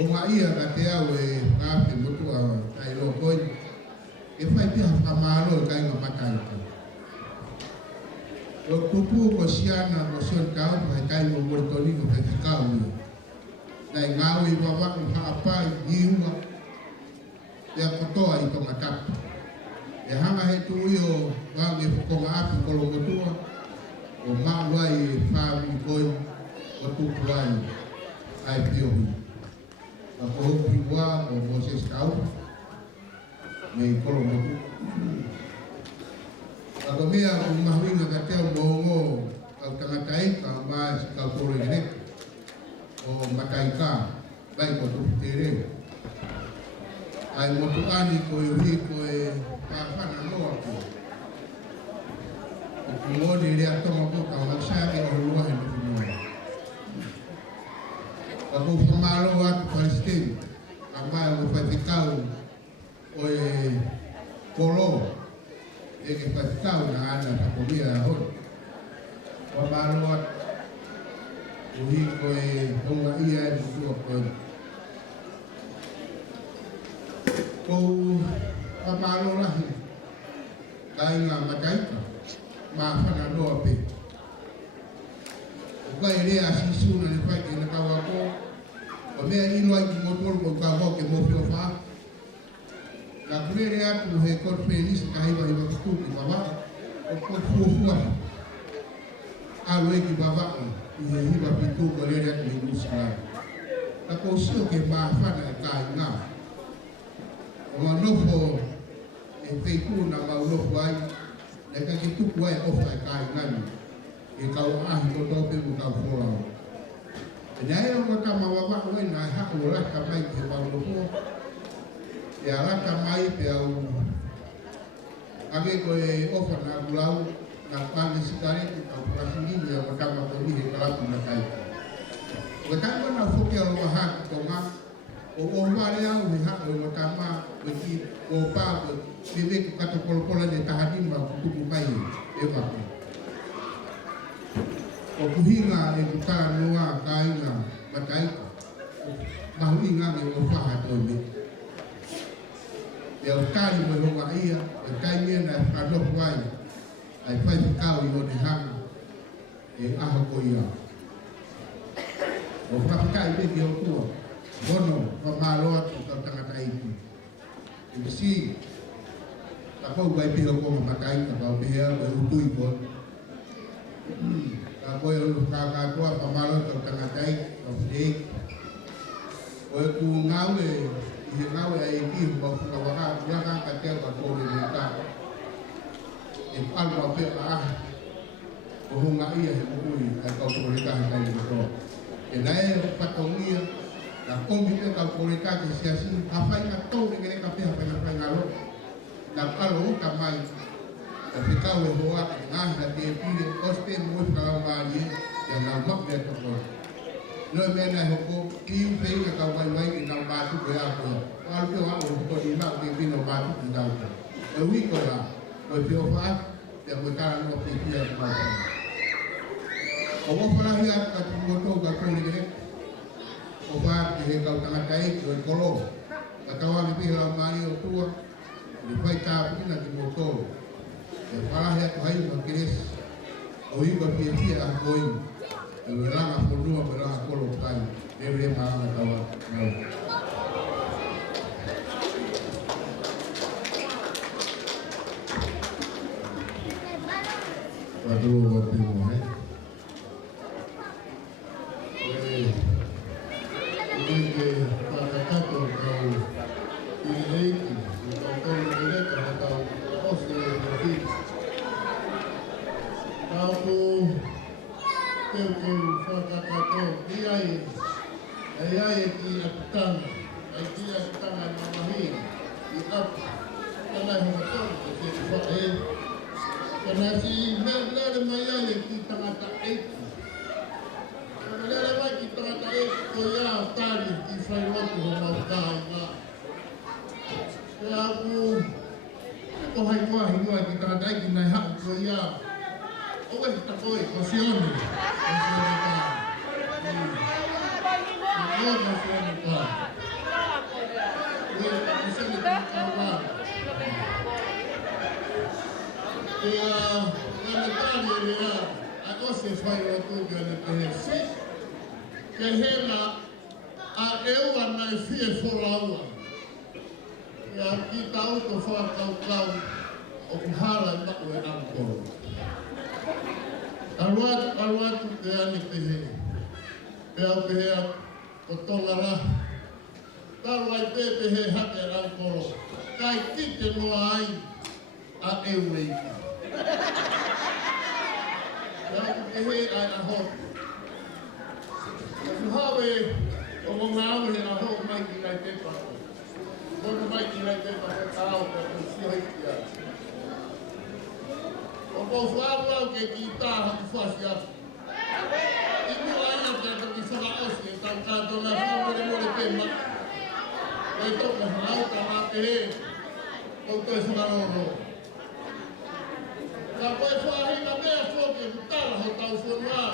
O nga ia ka te au e Kape motua tai lo koe E fai pia whamaro e kai ngā matai O tupu ko siana ko sion kau Fai kai mo mortoni ko fai kikau Nai ngau i wawaku haapai Hiunga Ia kotoa I tonga tapu. E hanga he tui o wangi whakonga api kolo kotua o mawai whāwi koi o tupu ai ai piohi. A kohopi wā o Moses Kau me kolo kotua. A ko mea o mahuinga ka teo moongo au tangatai ka maa si kau kolo i reka o matai ka vai ko tupu te reo. Ai motu ani ko i hui ko e whawhana noa ko. O ku ngoni rea tonga ko ka waksari o rua he nuku noa. Ka ku whamaro atu Palestine, a mai o whaitikau o e kolo, e ke whaitikau na ana takomia a hon. Whamaro atu, o hi ko e honga ia e mutua ko e. Kou pamalo lahi kai ngā mataika mā whana noa pe. O kai rea sisu na ne whai ke na kawa ko o mea ino ai ki motoru ko kawa ke mofi o wha. Na kure rea tu he kot penis ka hiwa hiwa kutu ki bawa o kot fuafua. Alo e ki bawa i he hiwa pitu ko rea tu he musikala. Na kou sio ke mā whana e kai ngā. O nofo e peiku na maunofo ai na ka ki tuku ai ofa e kai ngani e kau ahi ko tope mu kau whorao. E nai o ka mawawa oi na hako o raka mai ke maunofo e a raka mai pe au age ko e ofa na gulau na kame sikare ke kau prasingini o kama ko ni he kalapu na kai. O kai wana foke o wahaki tonga o wale au he hako o matama beki o pa bebe ku kata polo-polo de tahadima kutuku mai e wako. O kuhinga e kutara noa kainga mataika mahuinga me o whaha toime. E o kari mo honga ia e kaimea na whanofu ai ai whai whikau I o ne hanga e aho ko ia. O whakai beki o tua bono pamaloa tu kau tangata iku. Isi tako bai piho ko makai ka bau piha e utui ko. Tako e ka tua pamaloa kau tangata iku fei. O ku ngawe I ngawe ai ki ko ka waka ya ka te ka ko le ka. E palma pe a o hunga ia he mui ai ka ko le ka ai ko. E nai patongia la kombi e ka koreka ke siasi afai ka tau ne ka pe ha pe na ngalo la palo ka mai Ficar o erro que nós já teve os temos para o marido e a não vamos ver como não é mesmo como que vem que acaba vai que não bate o erro qual que é o que não tem não bate o erro eu vi que lá o que eu faço é botar no pequeno o vou falar aí a tu botou o cartão de o fato de que o tanga cai o colo a tua me pila o marido tua e vai estar aqui na que botou falar ya tu hai no queres oi ko pia a koi e ranga fondua para a kolo kai deve ma na tawa no Padu wa pimu hai ke para kato kau ini kau ini kau osse Aku keu whakakato ki ai ki aputanga ai ki aputanga na mahi i ap kana homatong ki whae kana si lere mai ai ki tangata eiki kana lere mai ki tangata eiki ko ia tari ki whai rotu ho mautai ngā ke aku ko hai ngoa ki tangata eiki nai haku ko ia Owe está foi, funciona. Aluat ke ani pehe. Pea pehe o tongara. Talwai pehe hake rankoro. Kai kite no ai a eweiki. Pea pehe ai ahot. Hawe o mongawe ahot mai ki lai pepa. Kono mai ki lai pepa ko tau ka kusihoikia. O povo que guitarra do fazia. E não há nada que falar assim, então cada um na frente de mulher tema. Então com a outra mate, o que é falando. Depois foi ainda meia fogo que tal hotel formar.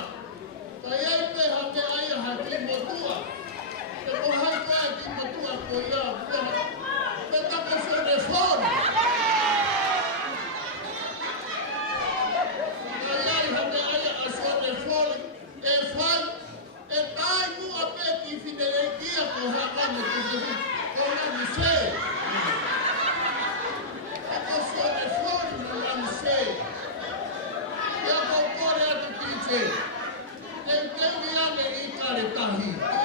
Aí terra que aí a aqui motua. Depois aí aqui motua apoiar. Tá com de fora. Tem que ir a